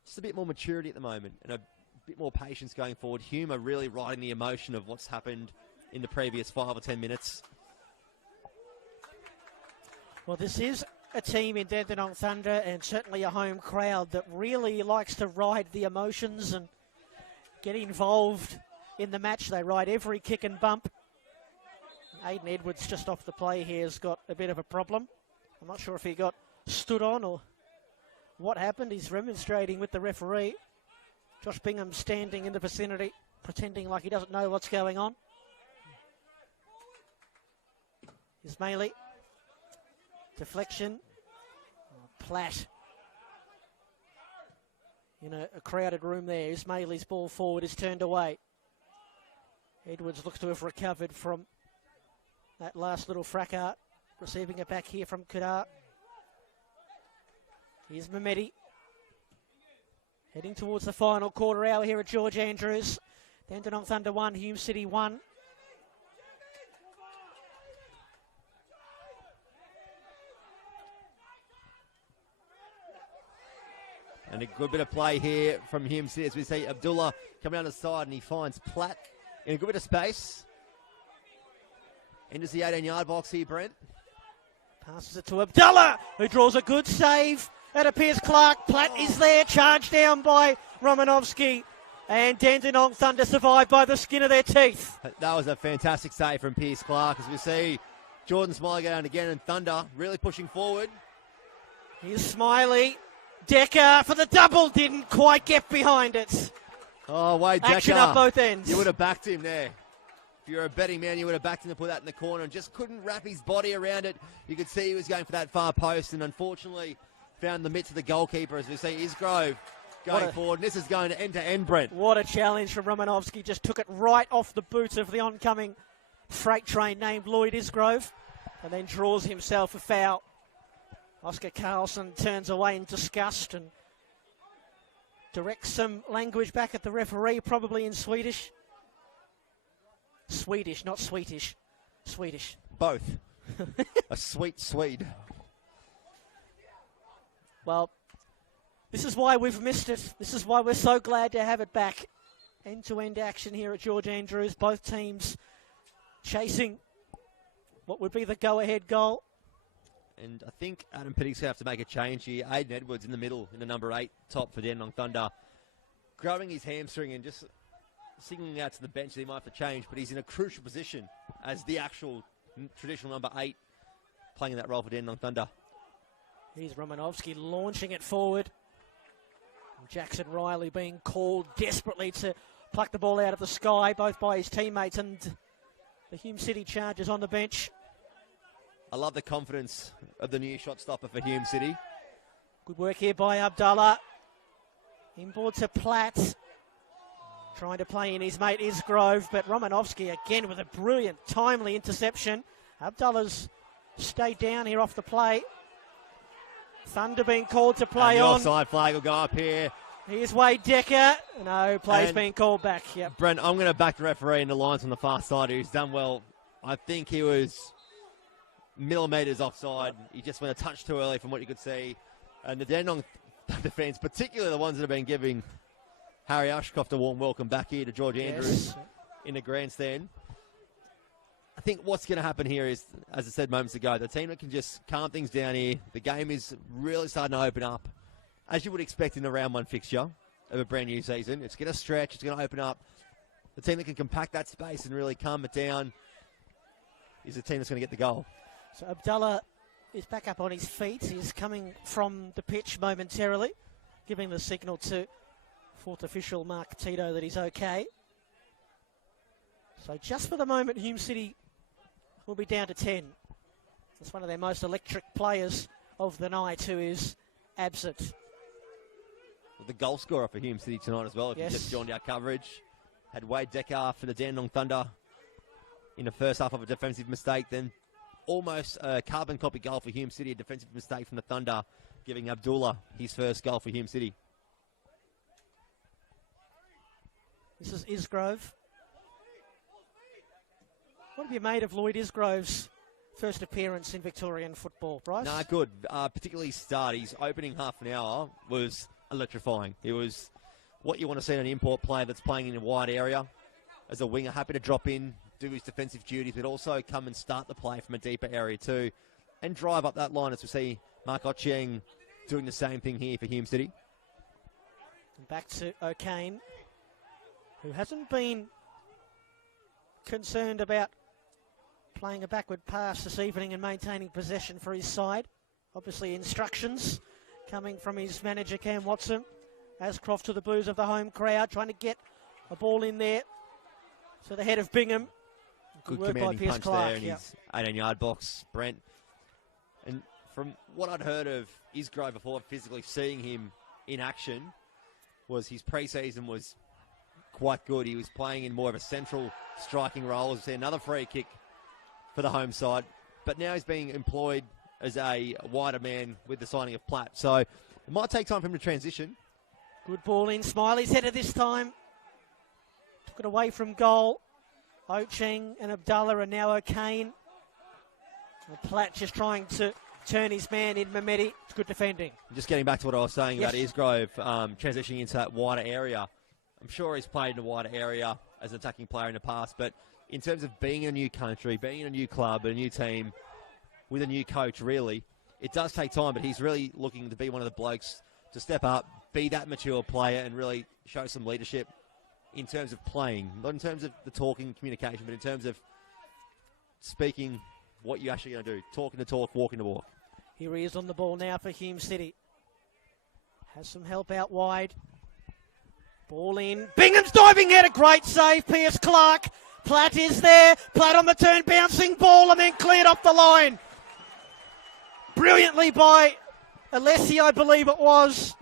just a bit more maturity at the moment and a bit more patience going forward. Hume are really riding the emotion of what's happened in the previous 5 or 10 minutes. Well, this is a team in Dandenong Thunder, and certainly a home crowd that really likes to ride the emotions and get involved in the match. They ride every kick and bump. Aiden Edwards, just off the play here, has got a bit of a problem. I'm not sure if he got stood on or what happened. He's remonstrating with the referee. Josh Bingham standing in the vicinity, pretending like he doesn't know what's going on. Ismaili. Deflection. Oh, Platt. In a crowded room there. Ismaili's ball forward is turned away. Edwards looks to have recovered from that last little fracas. Receiving it back here from Kadar. Here's Mehmeti. Heading towards the final quarter hour here at George Andrews. Dandenong Thunder 1, Hume City 1. And a good bit of play here from Hume City as we see Abdullah coming down the side, and he finds Platt in a good bit of space. Enters the 18-yard box here, Brent. Passes it to Abdullah, who draws a good save. It appears Clark. Platt is there, charged down by Romanovsky. And Dandenong Thunder survived by the skin of their teeth. That was a fantastic save from Pierce Clark as we see Jordan Smiley go down again, and Thunder really pushing forward. Here's Smiley. Decker for the double, didn't quite get behind it. Oh, Wade Decker. Action up both ends. You would have backed him there. If you're a betting man, you would have backed him to put that in the corner and just couldn't wrap his body around it. You could see he was going for that far post and unfortunately found the mitts of the goalkeeper as we see Isgrove going forward. And this is going to end, Brent. What a challenge from Romanovsky. Just took it right off the boot of the oncoming freight train named Lloyd Isgrove and then draws himself a foul. Oscar Carlson turns away in disgust and directs some language back at the referee, probably in Swedish. Swedish, not Swedish. Swedish. Both. A sweet Swede. Well, this is why we've missed it. This is why we're so glad to have it back. End-to-end action here at George Andrews. Both teams chasing what would be the go-ahead goal. And I think Adam Pittick's going to have to make a change here. Aiden Edwards in the middle, in the number 8 top for Dandenong Thunder. Grabbing his hamstring and just signaling out to the bench that he might have to change, but he's in a crucial position as the actual traditional number 8 playing that role for Dandenong Thunder. Here's Romanovsky launching it forward. Jackson Riley being called desperately to pluck the ball out of the sky, both by his teammates and the Hume City Chargers on the bench. I love the confidence of the new shot stopper for Hume City. Good work here by Abdullah. Inboard to Platt. Trying to play in his mate Isgrove, but Romanovsky again with a brilliant, timely interception. Abdullah's stayed down here off the play. Thunder being called to play and the on. offside flag will go up here. Here's Wade Decker. No, play's being called back. Yep. Brent, I'm going to back the referee in the lines on the far side who's done well. I think he was millimetres offside. He just went a touch too early from what you could see. And the Dandenong defence, particularly the ones that have been giving Harry Ashcroft a warm welcome back here to George Andrews in the grandstand. I think what's going to happen here is, as I said moments ago, the team that can just calm things down here. The game is really starting to open up, as you would expect in the round 1 fixture of a brand new season. It's going to stretch. It's going to open up. The team that can compact that space and really calm it down is the team that's going to get the goal. So Abdullah is back up on his feet. He's coming from the pitch momentarily, giving the signal to fourth official Mark Tito that he's okay. So just for the moment, Hume City will be down to 10. It's one of their most electric players of the night who is absent. Well, the goal scorer for Hume City tonight as well, if you just joined our coverage, had Wade Decker for the Dandenong Thunder in the first half of a defensive mistake, then almost a carbon copy goal for Hume City, a defensive mistake from the Thunder, giving Abdullah his first goal for Hume City. This is Isgrove. What have you made of Lloyd Isgrove's first appearance in Victorian football, Bryce? Nah, good. Particularly his start. His opening half an hour was electrifying. It was what you want to see in an import player that's playing in a wide area. As a winger, happy to drop in, do his defensive duties, but also come and start the play from a deeper area too. and drive up that line, as we see Mark Ocheng doing the same thing here for Hume City. And back to O'Kane, who hasn't been concerned about playing a backward pass this evening and maintaining possession for his side. Obviously instructions coming from his manager Cam Watson. Ascroft to the boos of the home crowd, trying to get a ball in there to the head of Bingham. Good work by commanding Pierce punch Clark, there in his 18-yard box, Brent. And from what I'd heard of Isgrove before, physically seeing him in action, was his pre-season was quite good. He was playing in more of a central striking role. As we see another free kick for the home side. But now he's being employed as a wider man with the signing of Platt. So it might take time for him to transition. Good ball in. Smiley's header this time. Took it away from goal. Ocheng and Abdullah and now O'Kane. Platt just trying to turn his man in. Mehmeti. It's good defending. Just getting back to what I was saying Yes. about Isgrove transitioning into that wider area. I'm sure he's played in a wider area as an attacking player in the past, but in terms of being in a new country, being in a new club, a new team, with a new coach, really, it does take time, but he's really looking to be one of the blokes to step up, be that mature player, and really show some leadership in terms of playing. Not in terms of the talking, communication, but in terms of speaking what you're actually going to do. Talking the talk, walking the walk. Here he is on the ball now for Hume City. Has some help out wide. Ball in. Bingham's diving header. Great save. Pierce Clark. Platt is there. Platt on the turn. Bouncing ball and then cleared off the line. Brilliantly by Alessi, I believe it was.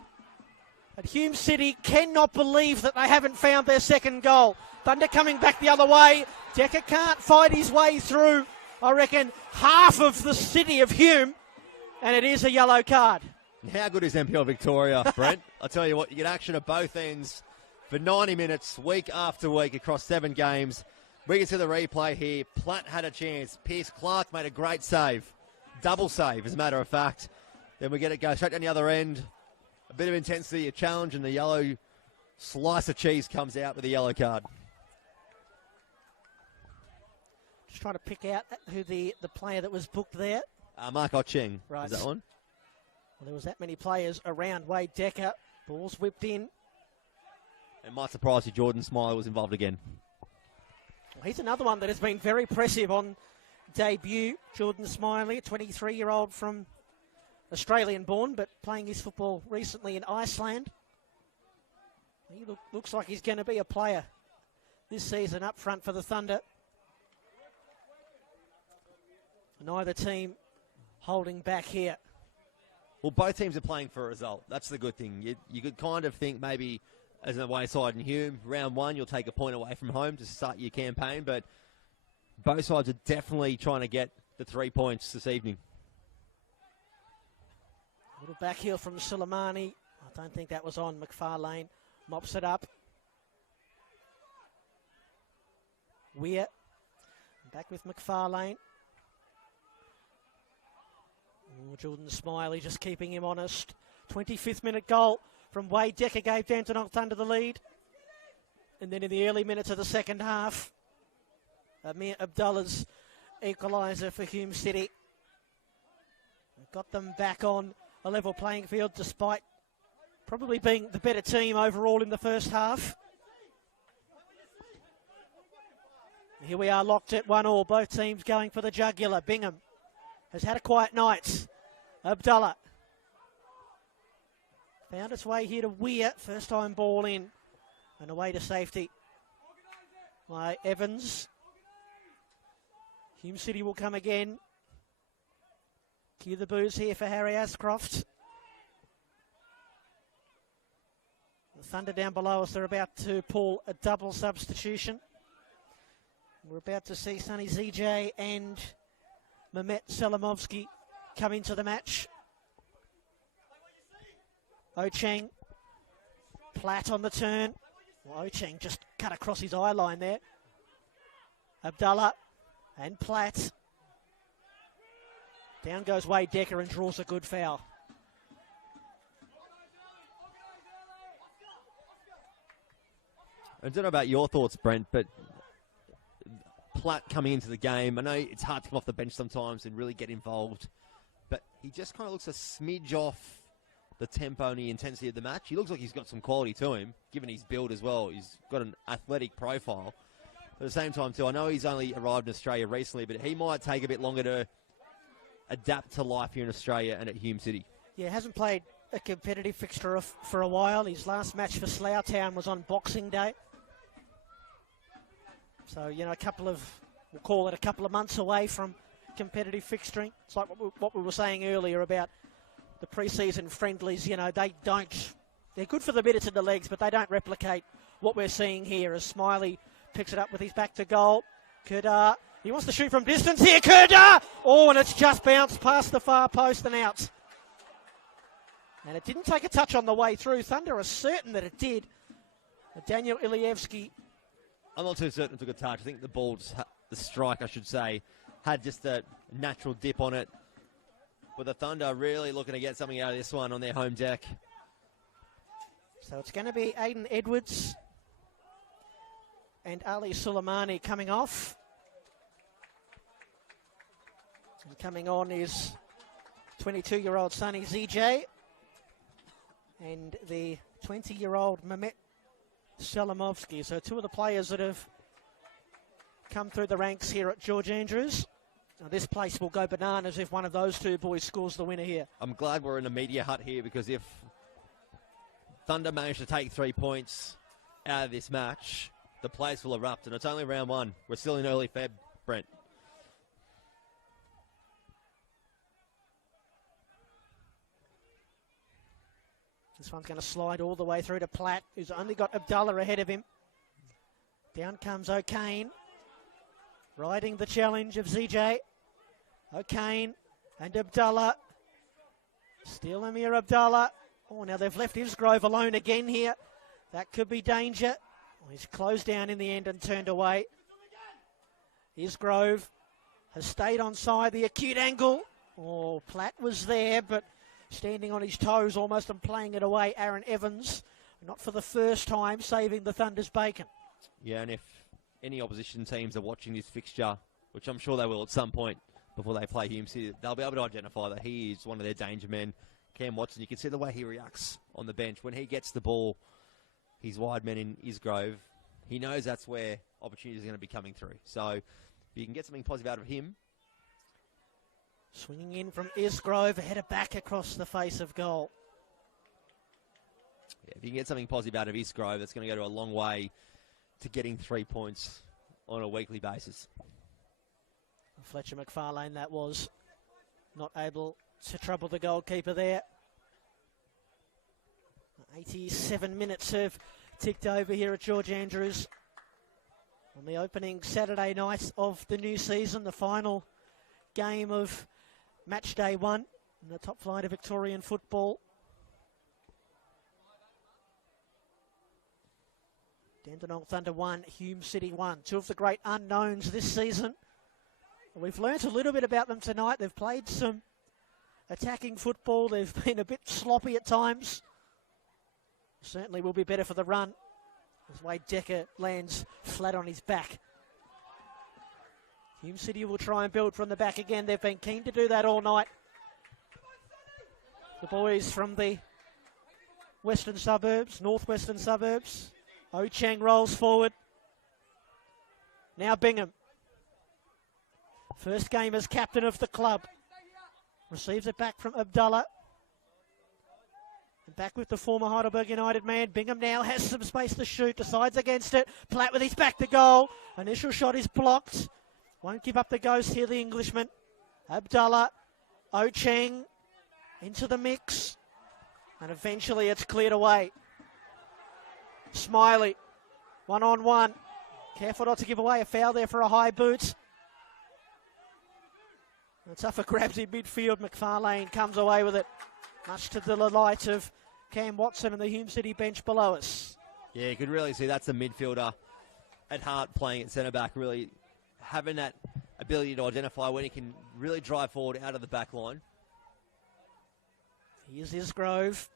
And Hume City cannot believe that they haven't found their second goal. Thunder coming back the other way. Decker can't fight his way through, I reckon, half of the city of Hume. And it is a yellow card. How good is NPL Victoria, Brent? I'll tell you what, you get action at both ends for 90 minutes, week after week, across 7 games. We can see the replay here. Platt had a chance. Pierce Clark made a great save. Double save, as a matter of fact. Then we get it go straight down the other end. A bit of intensity, a challenge, and the yellow slice of cheese comes out with a yellow card. Just trying to pick out who the player that was booked there. Mark Ocheng, Right. is that one? Well, there was that many players around Wade Decker. Ball's whipped in. It might surprise you, Jordan Smiley was involved again. Well, he's another one that has been very impressive on debut. Jordan Smiley, a 23-year-old from Australian born, but playing his football recently in Iceland. He looks like he's going to be a player this season up front for the Thunder. Neither team holding back here. Well, both teams are playing for a result. That's the good thing. You could kind of think maybe as an away side in Hume, round 1, you'll take a point away from home to start your campaign, but both sides are definitely trying to get the 3 points this evening. A little back heel from Suleimani. I don't think that was on. McFarlane mops it up. Weir back with McFarlane. Oh, Jordan Smiley just keeping him honest. 25th minute goal from Wade Decker gave Dandenong Thunder the lead. And then in the early minutes of the second half, Amir Abdullah's equaliser for Hume City. Got them back on a level playing field despite probably being the better team overall in the first half. Here we are locked at 1-1. Both teams going for the jugular. Bingham has had a quiet night. Abdullah found its way here to Weir. First time ball in and away to safety by Evans. Hume City will come again. Cue the boos here for Harry Ascroft. The Thunder down below us are about to pull a double substitution. We're about to see Sonny ZJ and Mehmet Selamovsky come into the match. Ocheng, Platt on the turn. Well, Ocheng just cut across his eye line there. Abdullah and Platt. Down goes Wade Decker and draws a good foul. I don't know about your thoughts, Brent, but Platt coming into the game, I know it's hard to come off the bench sometimes and really get involved but he just kind of looks a smidge off the tempo and the intensity of the match. He looks like he's got some quality to him, given his build as well. He's got an athletic profile. But at the same time, too, I know he's only arrived in Australia recently, but he might take a bit longer to adapt to life here in Australia and at Hume City. Yeah, hasn't played a competitive fixture for a while. His last match for Slough Town was on Boxing Day. So, you know, we'll call it a couple of months away from competitive fixturing. It's like what we were saying earlier about the pre-season friendlies. You know, they're good for the minutes and the legs, but they don't replicate what we're seeing here as Smiley picks it up with his back to goal. Kerdar, he wants to shoot from distance here. Kerdar! Oh, and it's just bounced past the far post and out. And it didn't take a touch on the way through. Thunder are certain that it did. Daniel Ilievsky. I'm not too certain it took a touch. I think the strike, I should say, had just a natural dip on it. But the Thunder really looking to get something out of this one on their home deck. So it's going to be Aiden Edwards and Ali Suleimani coming off. And coming on is 22-year-old Sonny ZJ and the 20-year-old Mehmet Selamovsky. So two of the players that have come through the ranks here at George Andrews. Now this place will go bananas if one of those two boys scores the winner here. I'm glad we're in a media hut here, because if Thunder manage to take 3 points out of this match, the place will erupt, and it's only round one. We're still in early Feb, Brent. This one's going to slide all the way through to Platt, who's only got Abdullah ahead of him. Down comes O'Kane, riding the challenge of ZJ. O'Kane and Abdullah. Still Amir Abdullah. Oh, now they've left Isgrove alone again here. That could be danger. Oh, he's closed down in the end and turned away. Isgrove has stayed on side, the acute angle. Oh, Platt was there, but standing on his toes almost and playing it away. Aaron Evans, not for the first time, saving the Thunder's bacon. Yeah, and if any opposition teams are watching this fixture, which I'm sure they will at some point before they play Hume City, they'll be able to identify that he is one of their danger men. Cam Watson, you can see the way he reacts on the bench. When he gets the ball, his wide men in Isgrove, he knows that's where opportunities are going to be coming through. So if you can get something positive out of him. Swinging in from Isgrove, a header back across the face of goal. Yeah, if you can get something positive out of Isgrove, that's going to go to a long way to getting 3 points on a weekly basis. Fletcher McFarlane, that was not able to trouble the goalkeeper there. 87 minutes have ticked over here at George Andrews on the opening Saturday night of the new season, the final game of match day 1 in the top flight of Victorian football. Dandenong Thunder 1, Hume City 1. Two of the great unknowns this season. We've learnt a little bit about them tonight. They've played some attacking football. They've been a bit sloppy at times. Certainly will be better for the run as Wade Decker lands flat on his back. Hume City will try and build from the back again. They've been keen to do that all night. The boys from the western suburbs, northwestern suburbs. Ocheng rolls forward. Now Bingham. First game as captain of the club. Receives it back from Abdullah. And back with the former Heidelberg United man. Bingham now has some space to shoot. Decides against it. Platt with his back to goal. Initial shot is blocked. Won't give up the ghost here, the Englishman. Abdullah. Ocheng into the mix. And eventually it's cleared away. Smiley. 1-on-1. Careful not to give away a foul there for a high boot. Tougher grabs in midfield. McFarlane comes away with it, much to the delight of Cam Watson and the Hume City bench below us. Yeah, you could really see that's a midfielder at heart playing at centre-back, really having that ability to identify when he can really drive forward out of the back line. Here's Isgrove.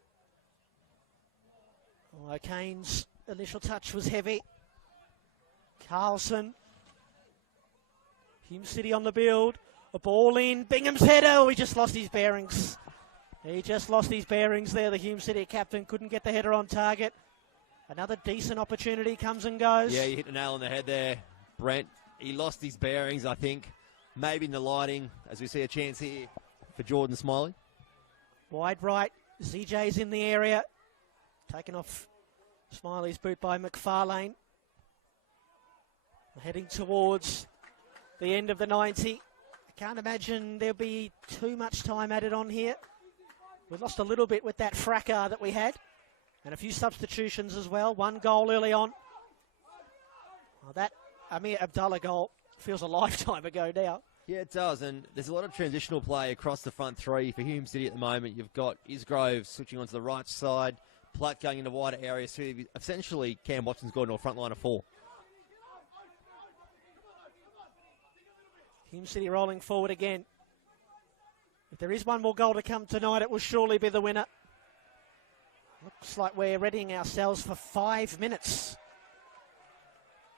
Oh, Kane's initial touch was heavy. Carlson. Hume City on the build. A ball in. Bingham's header. Oh, he just lost his bearings. He just lost his bearings there. The Hume City captain couldn't get the header on target. Another decent opportunity comes and goes. Yeah, you hit the nail on the head there, Brent. He lost his bearings, I think. Maybe in the lighting, as we see a chance here for Jordan Smiley. Wide right. ZJ's in the area. Taken off Smiley's boot by McFarlane. Heading towards the end of the 90. I can't imagine there'll be too much time added on here. We lost a little bit with that fracas that we had. And a few substitutions as well. One goal early on. Well, that Amir Abdullah goal feels a lifetime ago now. Yeah, it does. And there's a lot of transitional play across the front three for Hume City at the moment. You've got Isgrove switching onto the right side. Platt going into wider areas. So essentially, Cam Watson's gone to a front line of 4. Hume City rolling forward again. If there is one more goal to come tonight, it will surely be the winner. Looks like we're readying ourselves for 5 minutes.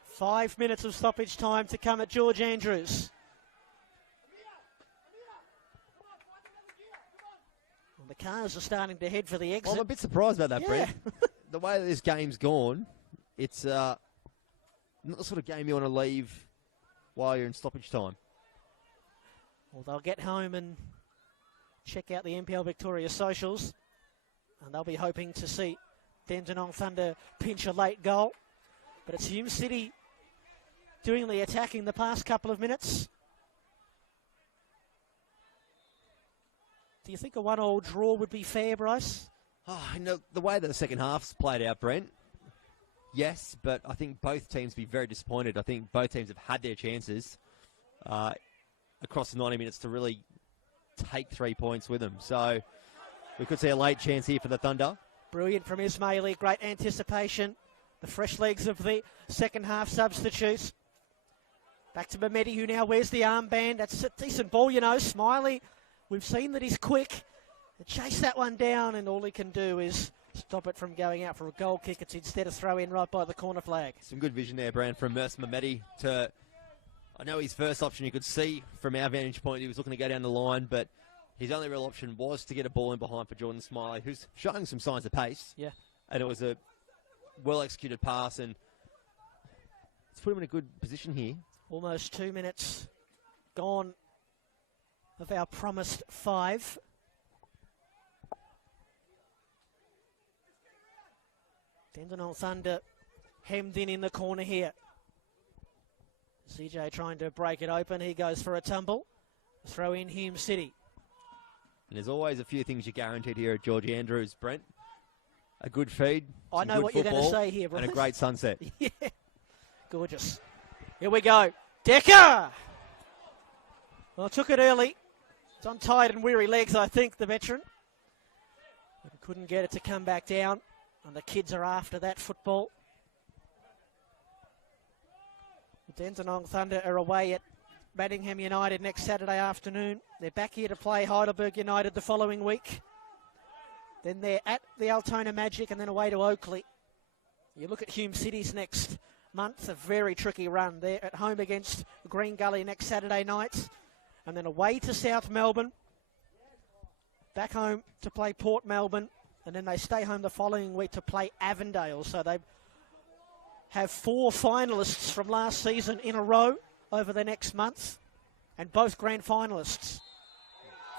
5 minutes of stoppage time to come at George Andrews. Well, the cars are starting to head for the exit. Well, I'm a bit surprised about that, yeah. Brent. The way that this game's gone, it's not the sort of game you want to leave while you're in stoppage time. Well, they'll get home and check out the NPL Victoria socials. And they'll be hoping to see Dandenong Thunder pinch a late goal. But it's Hume City doing the attacking the past couple of minutes. Do you think a 1-1 draw would be fair, Bryce? Oh, the way that the second half's played out, Brent, yes, but I think both teams be very disappointed. I think both teams have had their chances across the 90 minutes to really take 3 points with them. So we could see a late chance here for the Thunder. Brilliant from Ismaili. Great anticipation. The fresh legs of the second half substitutes. Back to Mehmeti, who now wears the armband. That's a decent ball, you know. Smiley, we've seen that he's quick. Chase that one down, and all he can do is stop it from going out for a goal kick. It's instead a throw in right by the corner flag. Some good vision there, Brand, from Mehmeti to... I know his first option you could see from our vantage point. He was looking to go down the line, but his only real option was to get a ball in behind for Jordan Smiley, who's showing some signs of pace. Yeah. And it was a well-executed pass, and it's put him in a good position here. Almost 2 minutes gone of our promised 5. Dandenong Thunder hemmed in the corner here. CJ trying to break it open. He goes for a tumble. Throw in Hume City. And there's always a few things you're guaranteed here at George Andrews, Brent. A good feed. I know what you're going to say here, Bryce. And a great sunset. Yeah. Gorgeous. Here we go. Decker! Well, took it early. It's on tired and weary legs, I think, the veteran. But couldn't get it to come back down. And the kids are after that football. The Dandenong Thunder are away at Manningham United next Saturday afternoon. They're back here to play Heidelberg United the following week. Then they're at the Altona Magic and then away to Oakley. You look at Hume City's next month, a very tricky run. They're at home against Green Gully next Saturday night. And then away to South Melbourne. Back home to play Port Melbourne. And then they stay home the following week to play Avondale. So they have 4 finalists from last season in a row over the next month. And both grand finalists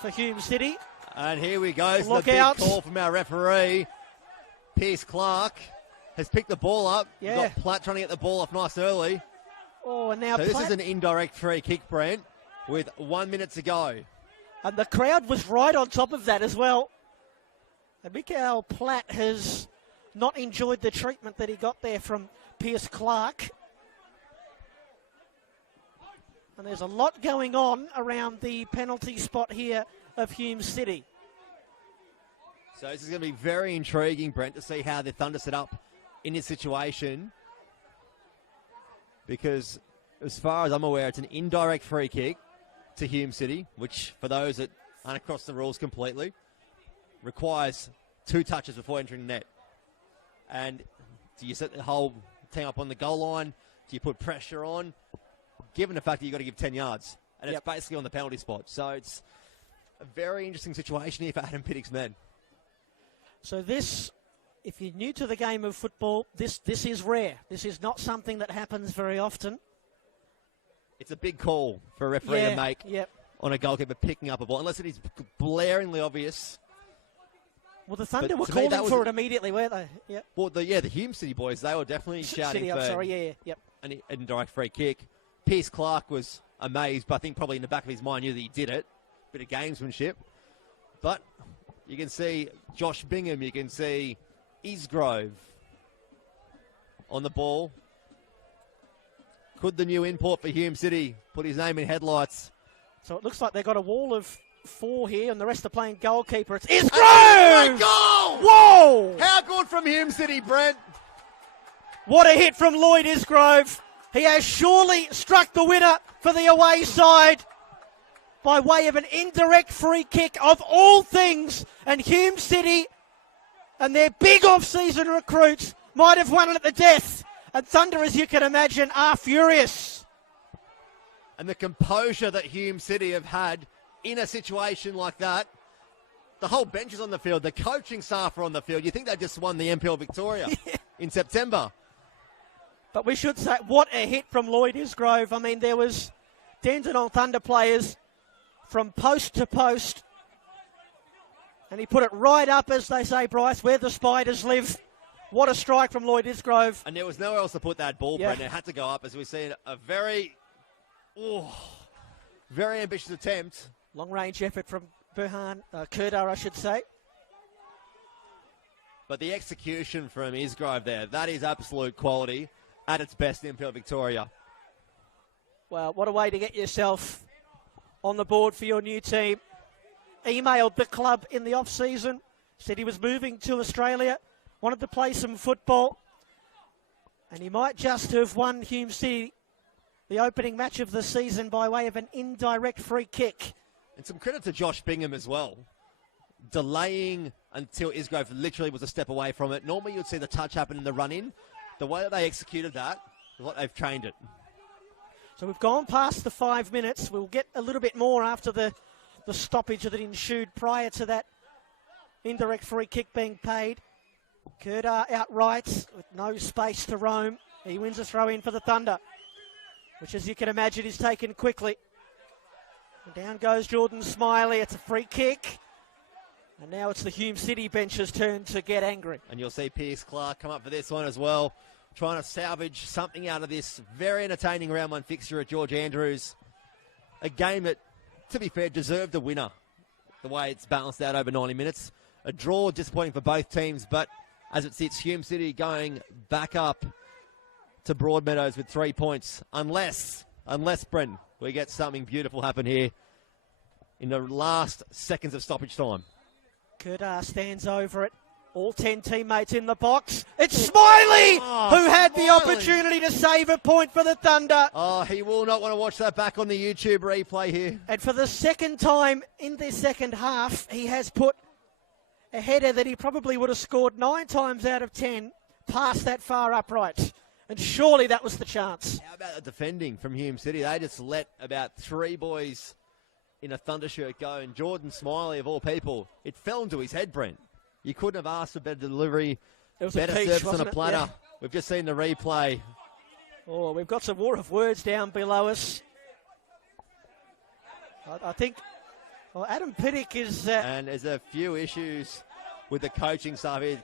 for Hume City. And here we go. So Look the big out. call from our referee. Pierce Clark has picked the ball up. Yeah. We've got Platt trying to get the ball off nice early. Oh, and now So this Platt, is an indirect free kick, Brent, with 1 minute to go. and the crowd was right on top of that as well. And Mikael Platt has not enjoyed the treatment that he got there from Pierce Clark. And there's a lot going on around the penalty spot here of Hume City. So this is going to be very intriguing, Brent, to see how the Thunder set up in this situation. Because as far as I'm aware, it's an indirect free kick to Hume City, which for those that aren't across the rules completely, requires 2 touches before entering the net. And do you set the whole team up on the goal line? Do you put pressure on? Given the fact that you've got to give 10 yards. and it's basically on the penalty spot. So it's a very interesting situation here for Adam Pittock's men. So this, if you're new to the game of football, this is rare. This is not something that happens very often. It's a big call for a referee to make on a goalkeeper picking up a ball, unless it is blaringly obvious. Well, the Thunder were calling for it immediately, weren't they? Yep. Well, the Hume City boys, they were definitely shouting for an indirect free kick. Pierce Clark was amazed, but I think probably in the back of his mind knew that he did it. Bit of gamesmanship. But you can see Josh Bingham, you can see Isgrove on the ball. Could the new import for Hume City put his name in headlights? So it looks like they've got a wall of 4 here, and the rest are playing goalkeeper. It's Isgrove! Great goal! Whoa! How good from Hume City, Brent? What a hit from Lloyd Isgrove. He has surely struck the winner for the away side by way of an indirect free kick of all things. And Hume City and their big off-season recruits might have won it at the death. And Thunder, as you can imagine, are furious. And the composure that Hume City have had in a situation like that. The whole bench is on the field. The coaching staff are on the field. You think they just won the NPL Victoria in September. But we should say, what a hit from Lloyd Isgrove. I mean, there was Dandenong Thunder players from post to post. And he put it right up, as they say, Bryce, where the spiders live. What a strike from Lloyd Isgrove. And there was nowhere else to put that ball, Brent. It had to go up, as we've seen a very ambitious attempt. Long-range effort from Kurdar, I should say. But the execution from Isgrove there, that is absolute quality at its best in NPL Victoria. Well, what a way to get yourself on the board for your new team. Emailed the club in the off-season, said he was moving to Australia, wanted to play some football, and he might just have won Hume City the opening match of the season by way of an indirect free kick. And some credit to Josh Bingham as well. Delaying until Isgrove literally was a step away from it. Normally you'd see the touch happen in the run-in. The way that they executed that is what they've trained it. So we've gone past the 5 minutes. We'll get a little bit more after the stoppage that ensued prior to that indirect free kick being paid. Kurdar outright with no space to roam. He wins a throw-in for the Thunder, which, as you can imagine, is taken quickly. And down goes Jordan Smiley. It's a free kick. And now it's the Hume City bench's turn to get angry. And you'll see Pierce Clark come up for this one as well, trying to salvage something out of this very entertaining round 1 fixture at George Andrews. A game that, to be fair, deserved a winner, the way it's balanced out over 90 minutes. A draw, disappointing for both teams, but as it sits, Hume City going back up to Broadmeadows with 3 points. Unless, Brent, we get something beautiful happen here in the last seconds of stoppage time. Kurdar stands over it. All 10 teammates in the box. It's Smiley who had the opportunity to save a point for the Thunder. Oh, he will not want to watch that back on the YouTube replay here. And for the second time in the second half, he has put a header that he probably would have scored 9 times out of 10 past that far upright. And surely that was the chance. How about the defending from Hume City? They just let about 3 boys in a Thunder shirt go. And Jordan Smiley, of all people, it fell into his head, Brent. You couldn't have asked for better delivery, better service on a platter. Yeah. We've just seen the replay. Oh, we've got some war of words down below us. I think Adam Pittock is... and there's a few issues with the coaching staff here.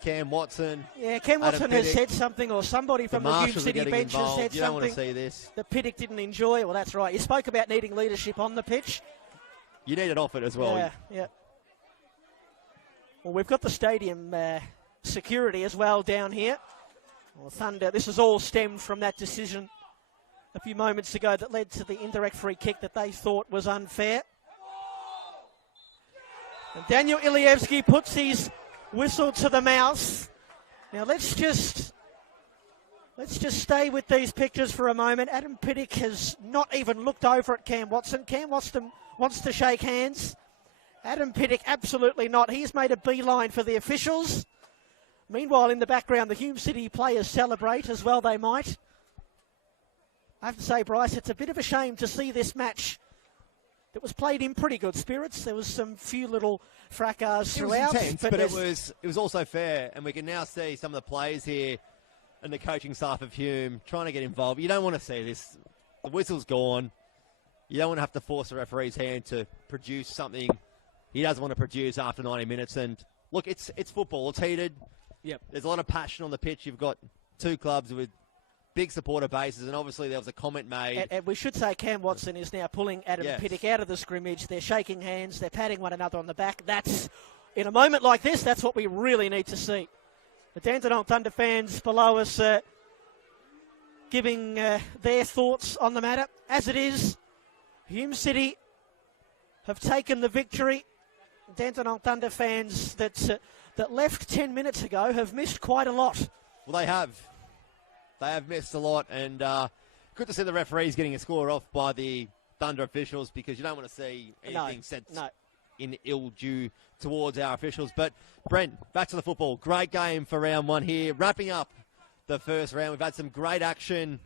Cam Watson. Yeah, Cam Watson has said something, or somebody from the Hume City bench has said you don't something want to see this. that Pittock didn't enjoy. Well, that's right. You spoke about needing leadership on the pitch. You need it off it as well. Yeah. Well, we've got the stadium security as well down here. Well, Thunder, this has all stemmed from that decision a few moments ago that led to the indirect free kick that they thought was unfair. And Daniel Ilievsky puts his whistle to the mouth. Now let's just stay with these pictures for a moment. Adam Pittock has not even looked over at Cam Watson. Cam Watson wants to shake hands. Adam Pittock, absolutely not. He's made a beeline for the officials. Meanwhile, in the background, the Hume City players celebrate as well they might. I have to say, Bryce, it's a bit of a shame to see this match that was played in pretty good spirits. There was some few little fracas throughout. It was intense, but it was also fair, and we can now see some of the players here and the coaching staff of Hume trying to get involved. You don't want to see this. The whistle's gone. You don't want to have to force the referee's hand to produce something he doesn't want to produce after 90 minutes. And look, it's football. It's heated. Yep. There's a lot of passion on the pitch. You've got two clubs with big supporter bases, and obviously there was a comment made. And we should say Cam Watson is now pulling Adam Pittock out of the scrimmage. They're shaking hands. They're patting one another on the back. That's, in a moment like this, that's what we really need to see. The Dandenong Thunder fans below us giving their thoughts on the matter. As it is, Hume City have taken the victory. Dandenong Thunder fans that left 10 minutes ago have missed quite a lot. Well, they have. They have missed a lot, and good to see the referees getting a score off by the Thunder officials, because you don't want to see anything set in ill due towards our officials. But, Brent, back to the football. Great game for round one here. Wrapping up the first round. We've had some great action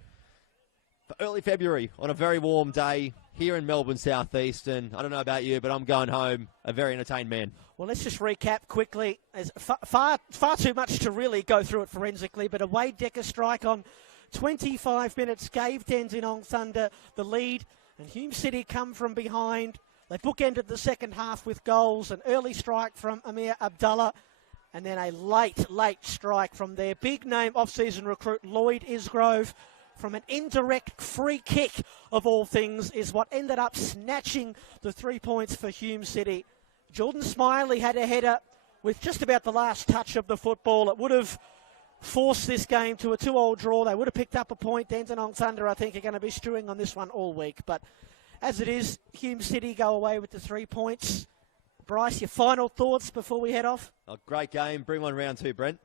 for early February on a very warm day here in Melbourne Southeast, and I don't know about you, but I'm going home a very entertained man. Well, let's just recap quickly. There's far too much to really go through it forensically, but a Wade Decker strike on 25 minutes gave Dandenong Thunder the lead, and Hume City come from behind. They bookended the second half with goals, an early strike from Amir Abdullah, and then a late strike from their big-name off-season recruit, Lloyd Isgrove, from an indirect free kick, of all things, is what ended up snatching the 3 points for Hume City. Jordan Smiley had a header with just about the last touch of the football. It would have forced this game to a 2-2 draw. They would have picked up a point. Dandenong Thunder, I think, are going to be stewing on this one all week. But as it is, Hume City go away with the 3 points. Bryce, your final thoughts before we head off? A great game. Bring on round two, Brent.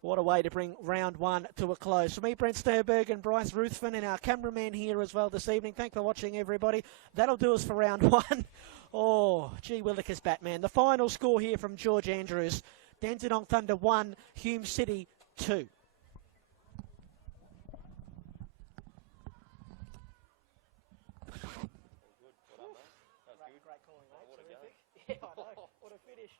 What a way to bring round one to a close. For me, Brent Sturberg and Bryce Ruthven, and our cameraman here as well this evening. Thanks for watching, everybody. That'll do us for round one. Oh, gee willikers, Batman. The final score here from George Andrews. Dandenong Thunder 1, Hume City 2. Great calling, mate. Terrific. Yeah, I know. What a finish.